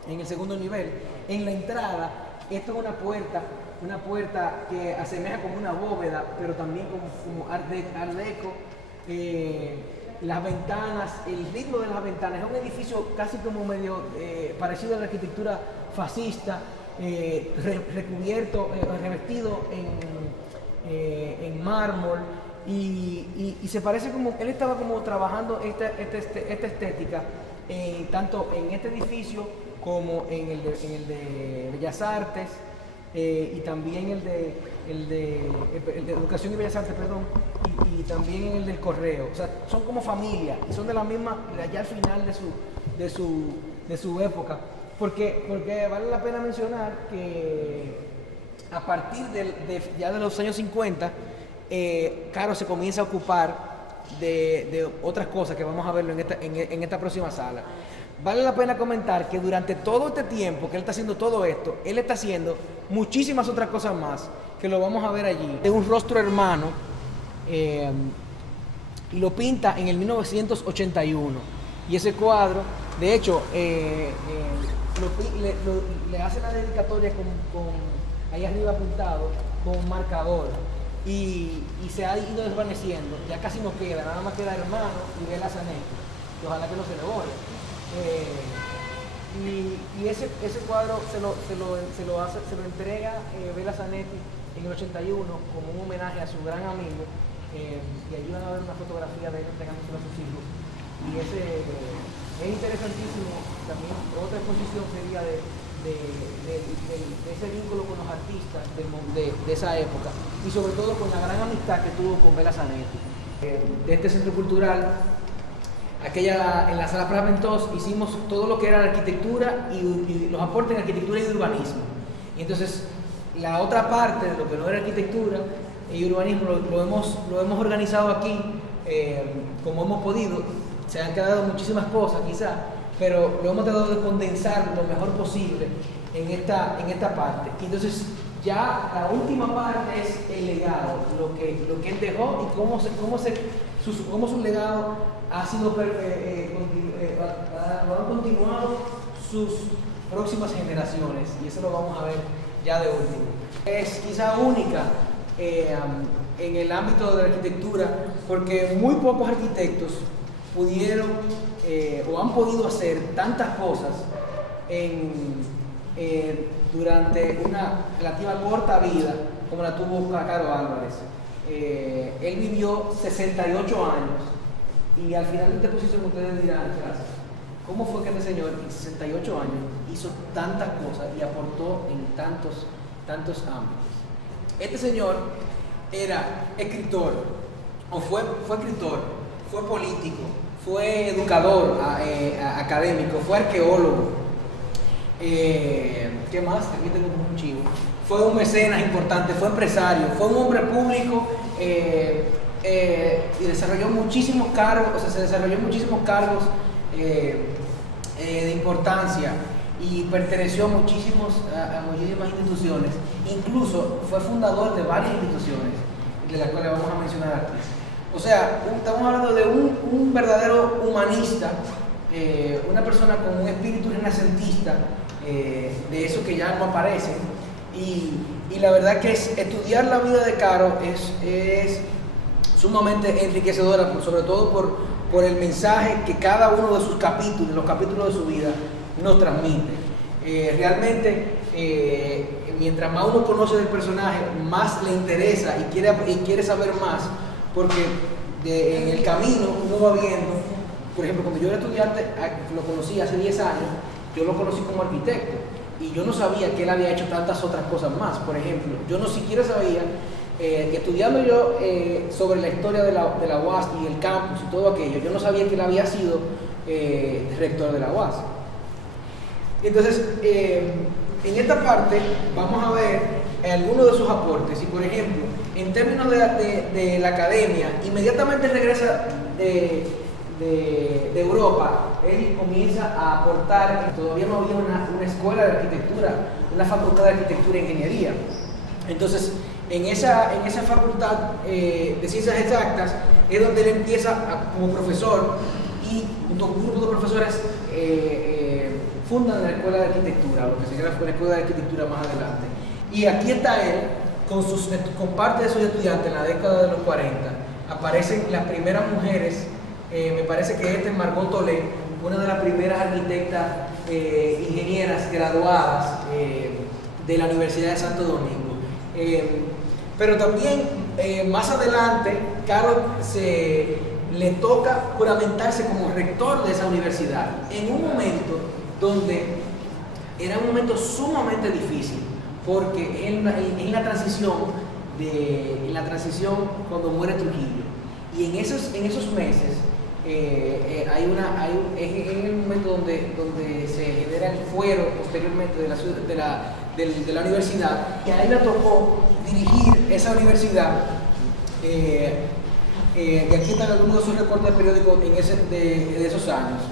en el segundo nivel. En la entrada, esto es una puerta que asemeja como una bóveda, pero también como art deco. Las ventanas, el ritmo de las ventanas, es un edificio casi como medio parecido a la arquitectura fascista, revestido en mármol, y se parece como, él estaba como trabajando esta estética, tanto en este edificio como en el de Bellas Artes, y también el de Educación y Bellas Artes, perdón, y también en el del Correo. O sea, son como familia y son de la misma, de allá al final de su época. Porque vale la pena mencionar que a partir ya de los años 50, Caro se comienza a ocupar de otras cosas que vamos a verlo en esta próxima sala. Vale la pena comentar que durante todo este tiempo que él está haciendo todo esto, él está haciendo muchísimas otras cosas más, que lo vamos a ver allí. De un rostro hermano, y lo pinta en el 1981. Y ese cuadro, de hecho, le hace la dedicatoria con ahí arriba apuntado, con marcador. Y se ha ido desvaneciendo, ya casi no queda, nada más queda Hermano y Bela Zanetti, que ojalá que no se le borre. Y ese cuadro se lo entrega Bela Zanetti en el 81 como un homenaje a su gran amigo, y allí van a ver una fotografía de él entregándoselo a sus hijos. Y es interesantísimo. También otra exposición sería de ese vínculo con los artistas de esa época, y sobre todo con la gran amistad que tuvo con Bela Zanetti. De este centro cultural, en la sala Prat Ventos, hicimos todo lo que era la arquitectura y los aportes en arquitectura y urbanismo. Y entonces, la otra parte de lo que no era arquitectura y urbanismo lo hemos organizado aquí como hemos podido. Se han quedado muchísimas cosas quizás, pero lo hemos tratado de condensar lo mejor posible en esta parte. Y entonces ya la última parte es el legado, lo que él dejó y cómo su legado ha sido han continuado sus próximas generaciones, y eso lo vamos a ver ya de último. Es quizá única en el ámbito de la arquitectura, porque muy pocos arquitectos pudieron o han podido hacer tantas cosas durante una relativa corta vida como la tuvo Caro Álvarez. Él vivió 68 años y al final de esta exposición ustedes dirán, gracias, ¿cómo fue que este señor en 68 años hizo tantas cosas y aportó en tantos ámbitos? Este señor era escritor, o fue escritor, fue político, fue educador académico, fue arqueólogo, ¿qué más? Aquí tengo un chivo. Fue un mecenas importante, fue empresario, fue un hombre público y desarrolló muchísimos cargos, de importancia, y perteneció a muchísimas instituciones. Incluso fue fundador de varias instituciones, de las cuales vamos a mencionar aquí. O sea, estamos hablando de un verdadero humanista, una persona con un espíritu renacentista, de eso que ya no aparece. Y la verdad que estudiar la vida de Caro es sumamente enriquecedora, sobre todo por el mensaje que cada uno de sus capítulos, los capítulos de su vida, nos transmite. Realmente, mientras más uno conoce del personaje, más le interesa y quiere saber más, porque en el camino uno va viendo. Por ejemplo, cuando yo era estudiante, lo conocí hace 10 años, yo lo conocí como arquitecto y yo no sabía que él había hecho tantas otras cosas más. Por ejemplo, yo no siquiera sabía, estudiando yo sobre la historia de la UAS y el campus y todo aquello, yo no sabía que él había sido rector de la UAS. Entonces, en esta parte vamos a ver algunos de sus aportes. Y por ejemplo, en términos de la academia, inmediatamente regresa de Europa, él comienza a aportar, que todavía no había una escuela de arquitectura, una facultad de arquitectura e ingeniería. Entonces, en esa facultad de ciencias exactas es donde él empieza como profesor, y junto con un grupo de profesores fundan la escuela de arquitectura, lo que sería la escuela de arquitectura más adelante. Y aquí está él con parte de sus estudiantes en la década de los 40. Aparecen las primeras mujeres. Me parece que esta es Margot Tolé, una de las primeras arquitectas ingenieras graduadas de la Universidad de Santo Domingo. Pero también más adelante, Caro le toca juramentarse como rector de esa universidad, en un momento donde era un momento sumamente difícil, porque en la transición cuando muere Trujillo, y en esos meses es el momento donde se genera el fuero posteriormente de la universidad, y a él le tocó dirigir esa universidad. Y aquí están algunos de sus recortes de periódicos de esos años.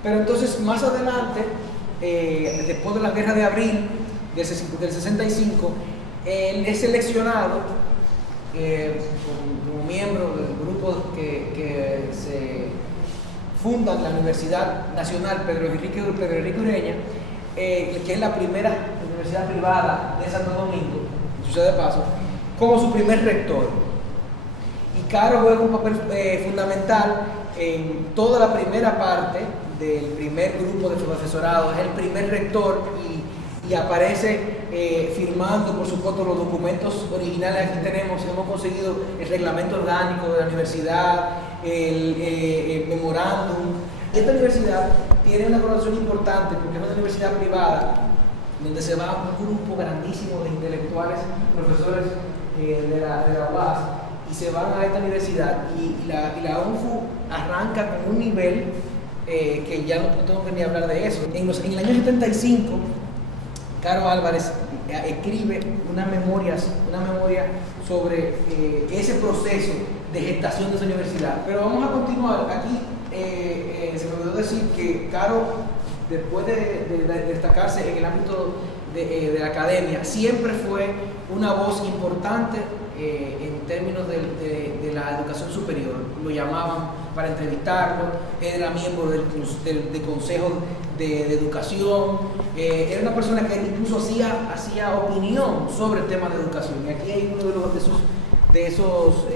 Pero entonces, más adelante, después de la Guerra de Abril del 65, él es seleccionado como miembro del grupo que se funda la Universidad Nacional Pedro Enrique Ureña, que es la primera universidad privada de Santo Domingo, dicho sea de paso, como su primer rector. Y Caro juega un papel fundamental en toda la primera parte del primer grupo de profesorado. Es el primer rector y aparece firmando, por supuesto, los documentos originales. Aquí hemos conseguido el reglamento orgánico de la universidad, el memorándum. Esta universidad tiene una connotación importante porque es una universidad privada donde se va un grupo grandísimo de intelectuales, profesores de la UAS, y se van a esta universidad, y la UNFU arranca con un nivel que ya no tengo que ni hablar de eso. En el año 75, Caro Álvarez escribe una memoria sobre ese proceso de gestación de esa universidad. Pero vamos a continuar aquí se me olvidó decir que Caro, después de destacarse en el ámbito de la academia, siempre fue una voz importante en términos de la educación superior. Lo llamaban para entrevistarlo, era miembro del Consejo de Educación, era una persona que incluso hacía opinión sobre temas de educación. Y aquí hay uno de esos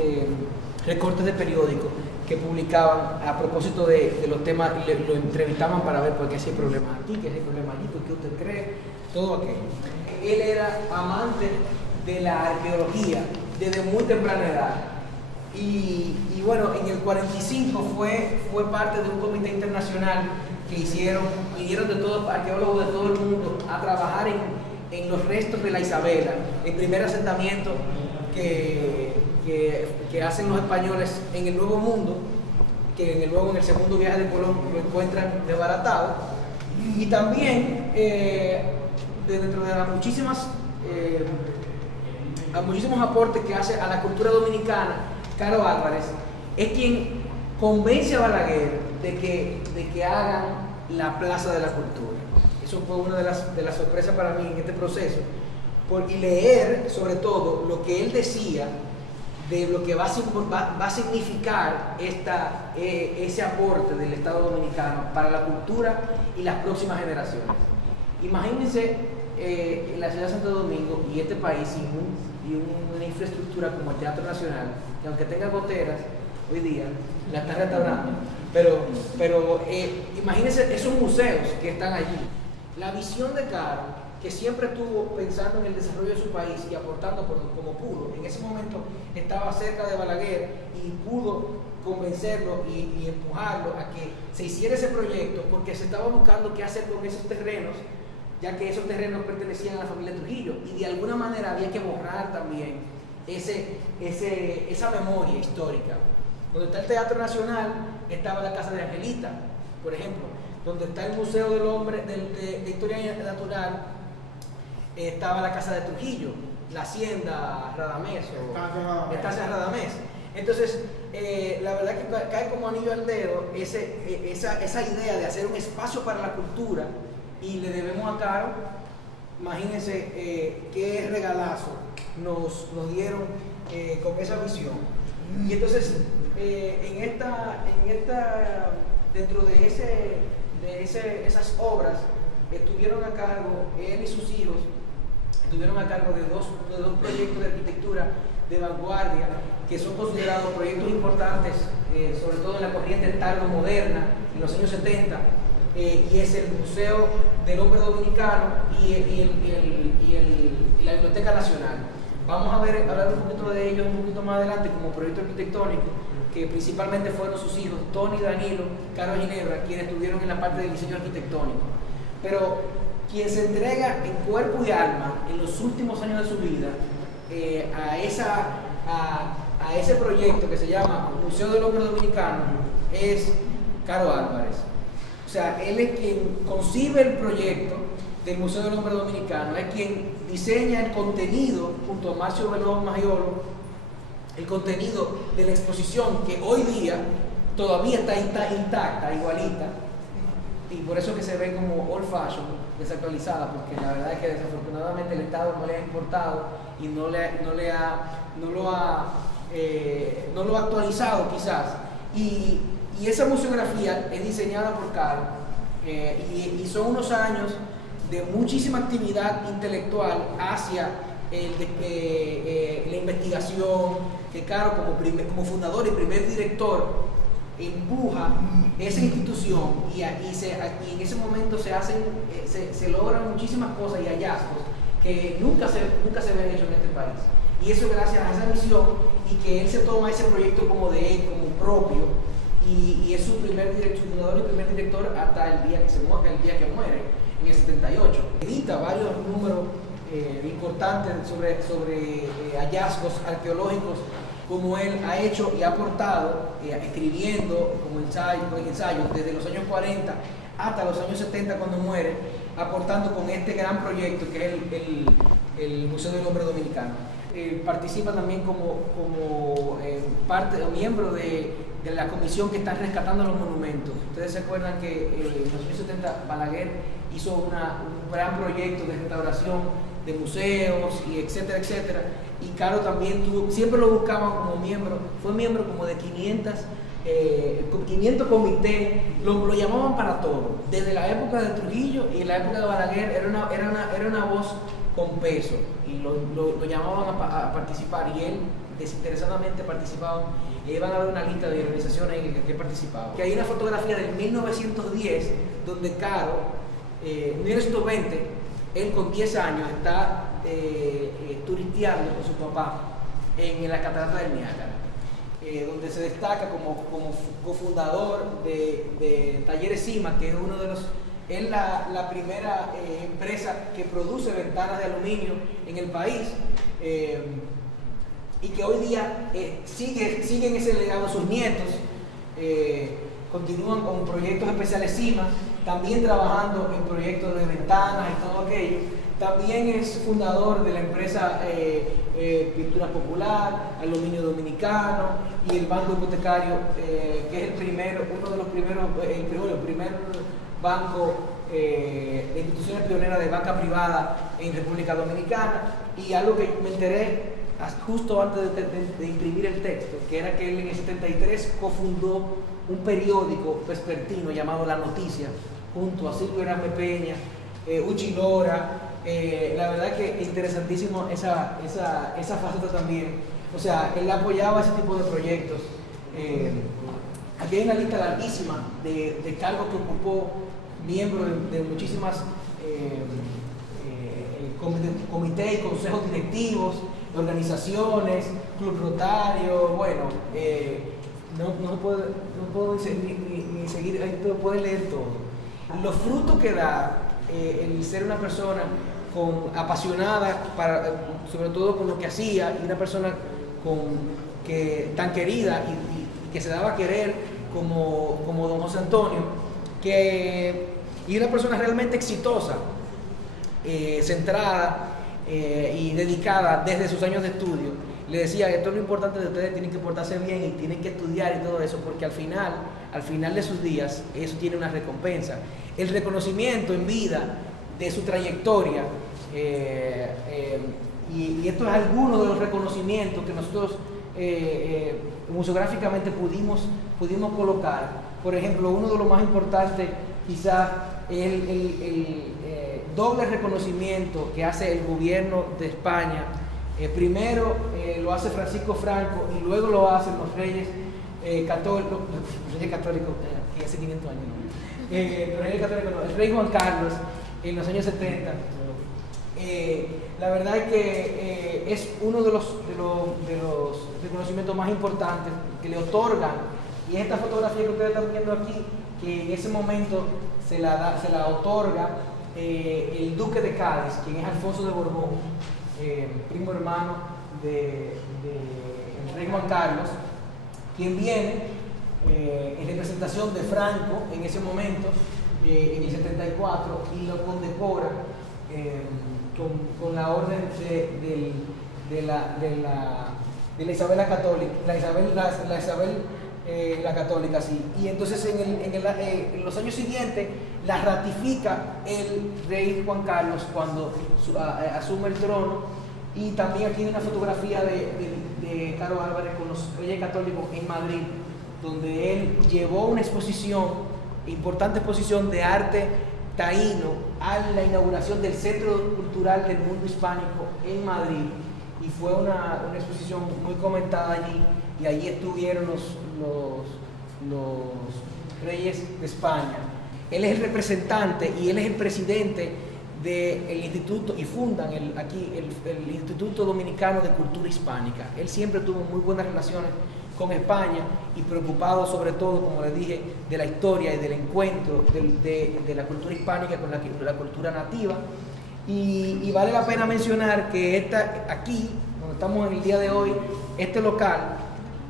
recortes de periódicos que publicaban a propósito de los temas, lo entrevistaban para ver por qué hay problemas aquí, qué hay problemas allí, por qué usted cree, todo aquello. Él era amante de la arqueología desde muy temprana edad. Y bueno, en el 45 fue parte de un comité internacional que vinieron de todos, arqueólogos de todo el mundo a trabajar en los restos de la Isabela, el primer asentamiento que hacen los españoles en el Nuevo Mundo, que luego en el segundo viaje de Colón lo encuentran desbaratado. Y también dentro de las muchísimos aportes que hace a la cultura dominicana, Caro Álvarez es quien convence a Balaguer de que hagan la Plaza de la Cultura. Eso fue una de las sorpresas para mí en este proceso, y leer sobre todo lo que él decía de lo que va a significar ese aporte del Estado Dominicano para la cultura y las próximas generaciones. Imagínense la ciudad de Santo Domingo y este país y una infraestructura como el Teatro Nacional, que aunque tenga goteras, hoy día la están restaurando, pero imagínense esos museos que están allí. La visión de Caro, que siempre estuvo pensando en el desarrollo de su país y aportando como pudo. En ese momento estaba cerca de Balaguer y pudo convencerlo y empujarlo a que se hiciera ese proyecto, porque se estaba buscando qué hacer con esos terrenos, ya que esos terrenos pertenecían a la familia Trujillo, y de alguna manera había que borrar también esa memoria histórica. Donde está el Teatro Nacional estaba la Casa de Angelita, por ejemplo. Donde está el Museo del Hombre de Historia Natural, estaba la Casa de Trujillo, la Hacienda Radamés o Estancia Radamés. Entonces, la verdad que cae como anillo al dedo esa idea de hacer un espacio para la cultura, y le debemos a Caro, imagínense qué regalazo nos dieron con esa visión. Y entonces, dentro de esas obras, estuvieron a cargo, él y sus hijos, estuvieron a cargo de dos proyectos de arquitectura de vanguardia, que son considerados proyectos importantes, sobre todo en la corriente tardo-moderna, en los años 70, y es el Museo del Hombre Dominicano y la Biblioteca Nacional. Vamos a hablar un poquito de ellos un poquito más adelante como proyecto arquitectónico, que principalmente fueron sus hijos, Tony, Danilo, Caro Ginebra, quienes estuvieron en la parte del diseño arquitectónico. Pero quien se entrega en cuerpo y alma en los últimos años de su vida a ese proyecto que se llama Museo del Hombre Dominicano es Caro Álvarez. O sea, él es quien concibe el proyecto del Museo del Hombre Dominicano, es quien diseña el contenido junto a Marcio Belón Magiolo, el contenido de la exposición, que hoy día todavía está intacta, igualita, y por eso que se ve como old fashion, desactualizada, porque la verdad es que desafortunadamente el Estado no le ha importado y no lo ha actualizado quizás. Y esa museografía es diseñada por Caro, y son unos años de muchísima actividad intelectual hacia la investigación, que Caro como fundador y primer director empuja esa institución, y en ese momento se logran muchísimas cosas y hallazgos que nunca se habían hecho en este país. Y eso gracias a esa misión, y que él se toma ese proyecto como de él, como propio, y es su fundador y primer director hasta el día que muere, en el 78. Edita varios números importantes sobre hallazgos arqueológicos, como él ha hecho y ha aportado, escribiendo como ensayos desde los años 40 hasta los años 70 cuando muere, aportando con este gran proyecto que es el Museo del Hombre Dominicano. Participa también como parte o miembro de de la comisión que está rescatando los monumentos. Ustedes se acuerdan que en los años 70 Balaguer hizo un gran proyecto de restauración de museos y etcétera, etcétera. Y Caro también siempre lo buscaban como miembro, fue miembro como de 500 comités, lo llamaban para todo. Desde la época de Trujillo y en la época de Balaguer era una voz con peso y lo llamaban a participar, y él desinteresadamente participaba. Iban a ver una lista de organizaciones en las que participaba. Que hay una fotografía del 1910 donde Caro, 1920, él con 10 años está turisteando con su papá en la catarata del Niágara, donde se destaca como cofundador de Talleres Cima, que es uno de los, es la primera empresa que produce ventanas de aluminio en el país, y que hoy día siguen ese legado sus nietos, continúan con proyectos especiales Cima, también trabajando en proyectos de ventanas y todo aquello. También es fundador de la empresa Pintura Popular, Aluminio Dominicano y el Banco Hipotecario, que es el primer banco de instituciones pioneras de banca privada en República Dominicana. Y algo que me enteré justo antes de imprimir el texto, que era que él en el 73 cofundó un periódico vespertino llamado La Noticia, junto a Silvio Herame Peña, Uchi Lora. La verdad que es interesantísimo esa faceta también. O sea, él apoyaba ese tipo de proyectos. Aquí hay una lista larguísima de cargos que ocupó, miembro de muchísimas comités y consejos directivos, organizaciones, Club Rotario, bueno, no puedo ni seguir, ahí pueden leer todo. Los frutos que da el ser una persona apasionada, sobre todo con lo que hacía, y una persona tan querida y que se daba a querer como don José Antonio, y una persona realmente exitosa, centrada y dedicada desde sus años de estudio. Le decía que esto es lo importante de ustedes, tienen que portarse bien y tienen que estudiar y todo eso, porque al final de sus días eso tiene una recompensa. El reconocimiento en vida de su trayectoria, y esto es alguno de los reconocimientos que nosotros museográficamente pudimos colocar. Por ejemplo, uno de los más importantes quizás es el doble reconocimiento que hace el gobierno de España. Primero lo hace Francisco Franco y luego lo hacen los reyes católicos, que hace 500 años, ¿no? El rey Juan Carlos en los años 70. La verdad es que es uno de los reconocimientos más importantes que le otorgan, y esta fotografía que ustedes están viendo aquí, que en ese momento se la otorga el duque de Cádiz, quien es Alfonso de Borbón, primo hermano del rey Juan Carlos, quien viene en representación de Franco en ese momento, en el 74, y lo condecora con la orden de la Isabela Católica, la Católica, sí. Y entonces en los años siguientes la ratifica el rey Juan Carlos cuando asume el trono. Y también aquí hay una fotografía de Caro Álvarez con los Reyes Católicos en Madrid, donde él llevó una importante exposición de arte taíno a la inauguración del Centro Cultural del Mundo Hispánico en Madrid, y fue una exposición muy comentada allí, y allí estuvieron los reyes de España. Él es el representante y él es el presidente del instituto, y fundan aquí el Instituto Dominicano de Cultura Hispánica. Él siempre tuvo muy buenas relaciones con España y preocupado sobre todo, como les dije, de la historia y del encuentro de la cultura hispánica con la cultura nativa. Y vale la pena mencionar que aquí, donde estamos en el día de hoy, este local,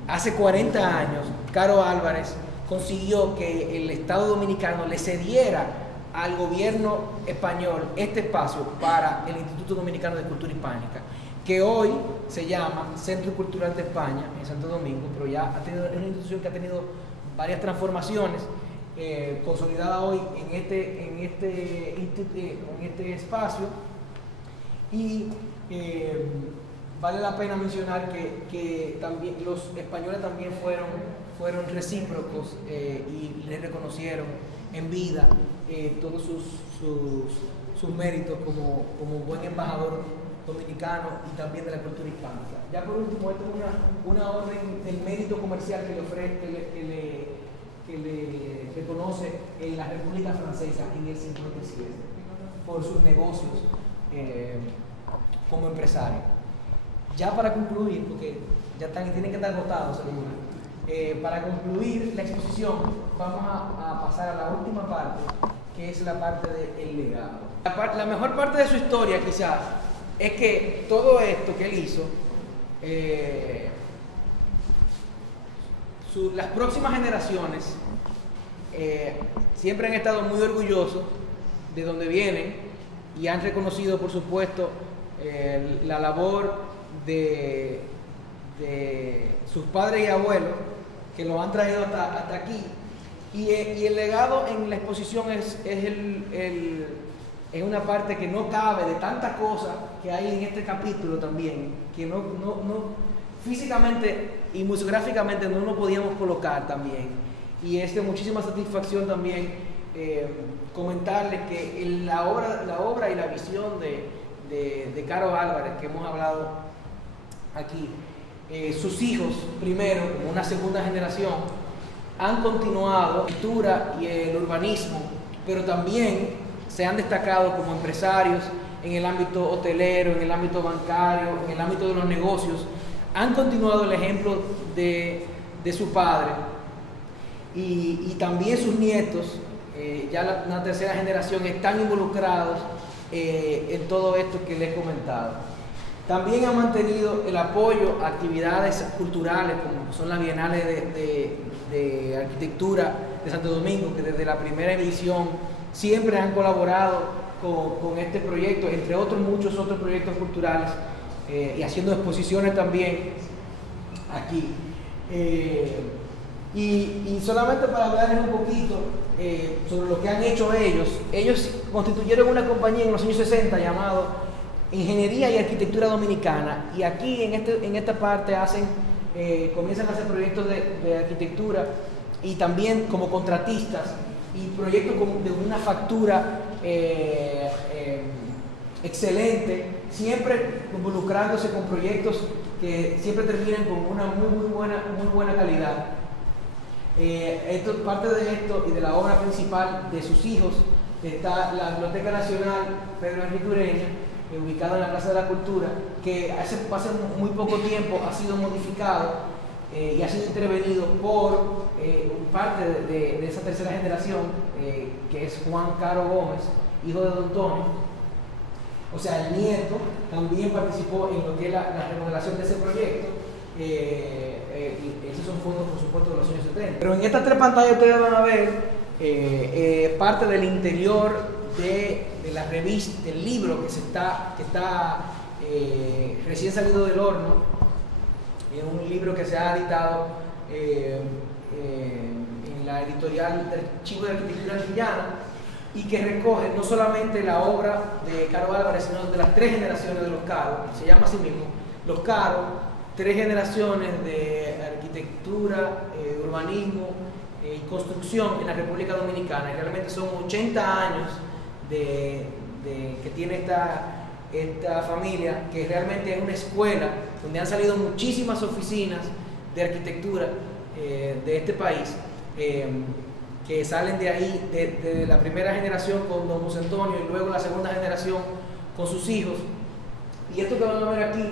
hace 40 años, Caro Álvarez consiguió que el Estado Dominicano le cediera al gobierno español este espacio para el Instituto Dominicano de Cultura Hispánica. que hoy se llama Centro Cultural de España en Santo Domingo, pero ya es una institución que ha tenido varias transformaciones, consolidada hoy en este espacio, y vale la pena mencionar que también los españoles también fueron recíprocos y le reconocieron en vida todos sus méritos como buen embajador dominicano y también de la cultura hispánica. Ya por último, esto es una orden del mérito comercial que le reconoce en la República Francesa en el 57 por sus negocios como empresario. Ya para concluir, porque ya tienen que estar agotados, para concluir la exposición vamos a pasar a la última parte, que es la parte del legado. La mejor parte de su historia quizás es que todo esto que él hizo, las próximas generaciones siempre han estado muy orgullosos de donde vienen y han reconocido, por supuesto, la labor de sus padres y abuelos que lo han traído hasta aquí, y el legado en la exposición es una parte que no cabe de tantas cosas que hay en este capítulo también, que no físicamente y museográficamente no lo podíamos colocar también, y es de muchísima satisfacción también comentarles que la obra y la visión de Caro Álvarez, que hemos hablado aquí, sus hijos primero, como una segunda generación, han continuado la cultura y el urbanismo, pero también se han destacado como empresarios en el ámbito hotelero, en el ámbito bancario, en el ámbito de los negocios. Han continuado el ejemplo de su padre, y también sus nietos, ya una tercera generación, están involucrados en todo esto que les he comentado. También ha mantenido el apoyo a actividades culturales como son las bienales de arquitectura de Santo Domingo, que desde la primera edición siempre han colaborado con este proyecto, entre otros muchos otros proyectos culturales, y haciendo exposiciones también aquí. Y solamente para hablarles un poquito sobre lo que han hecho ellos constituyeron una compañía en los años 60 llamado Ingeniería y Arquitectura Dominicana, y aquí en esta parte comienzan a hacer proyectos de arquitectura y también como contratistas, y proyectos de una factura excelente, siempre involucrándose con proyectos que siempre terminan con una muy buena calidad. Parte de esto y de la obra principal de sus hijos está la Biblioteca Nacional Pedro Enrique Ureña, ubicada en la Plaza de la Cultura, que hace muy poco tiempo ha sido modificado y ha sido intervenido por parte de esa tercera generación, que es Juan Caro Gómez, hijo de Don Tony. O sea, el nieto también participó en lo que es la remodelación de ese proyecto. Esos son fondos, por supuesto, de los años 70. Pero en estas tres pantallas ustedes van a ver parte del interior de la revista, del libro que está recién salido del horno. Es un libro que se ha editado en la editorial del Archivo de Arquitectura Antillana, y que recoge no solamente la obra de Caro Álvarez, sino de las tres generaciones de los Caro. Se llama así mismo Los Caro, tres generaciones de arquitectura, urbanismo y construcción en la República Dominicana. Y realmente son 80 años que tiene esta familia, que realmente es una escuela donde han salido muchísimas oficinas de arquitectura de este país, que salen de ahí, de la primera generación con don José Antonio, y luego la segunda generación con sus hijos. Y esto que van a ver aquí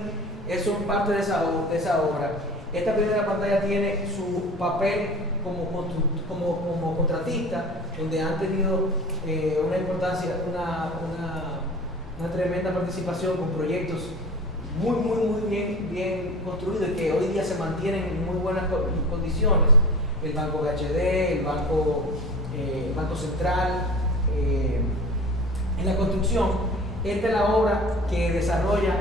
son parte de esa obra. Esta primera pantalla tiene su papel como contratista, donde han tenido una importancia, una tremenda participación con proyectos muy bien construidos, y que hoy día se mantienen en muy buenas condiciones. El Banco BHD, el Banco Central. En la construcción, esta es la obra que desarrolla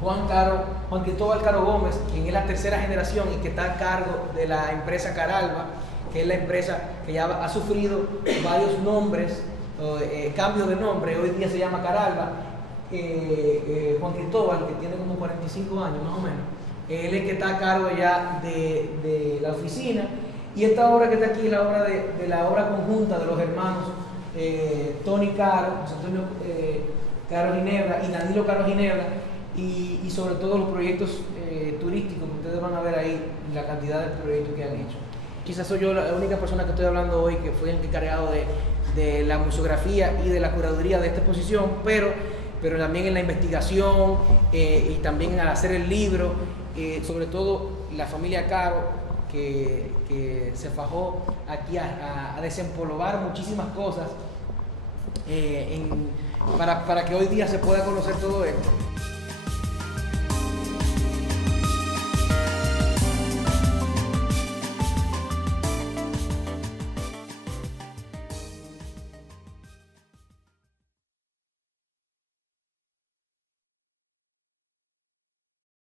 Juan Cristóbal Caro Gómez, quien es la tercera generación y que está a cargo de la empresa Caralba, que es la empresa que ya ha sufrido varios nombres, cambios de nombre, hoy día se llama Caralba. Juan Cristóbal, que tiene como 45 años más o menos, él es el que está a cargo ya de la oficina, y esta obra que está aquí es la obra de la obra conjunta de los hermanos Tony Caro, José Antonio Caro Ginebra y Danilo Caro Ginebra, y sobre todo los proyectos turísticos que ustedes van a ver ahí, la cantidad de proyectos que han hecho. Quizás soy yo la única persona que estoy hablando hoy que fue el encargado de la museografía y de la curaduría de esta exposición, pero también en la investigación y también al hacer el libro, sobre todo la familia Caro, que se fajó aquí a desempolvar muchísimas cosas para que hoy día se pueda conocer todo esto.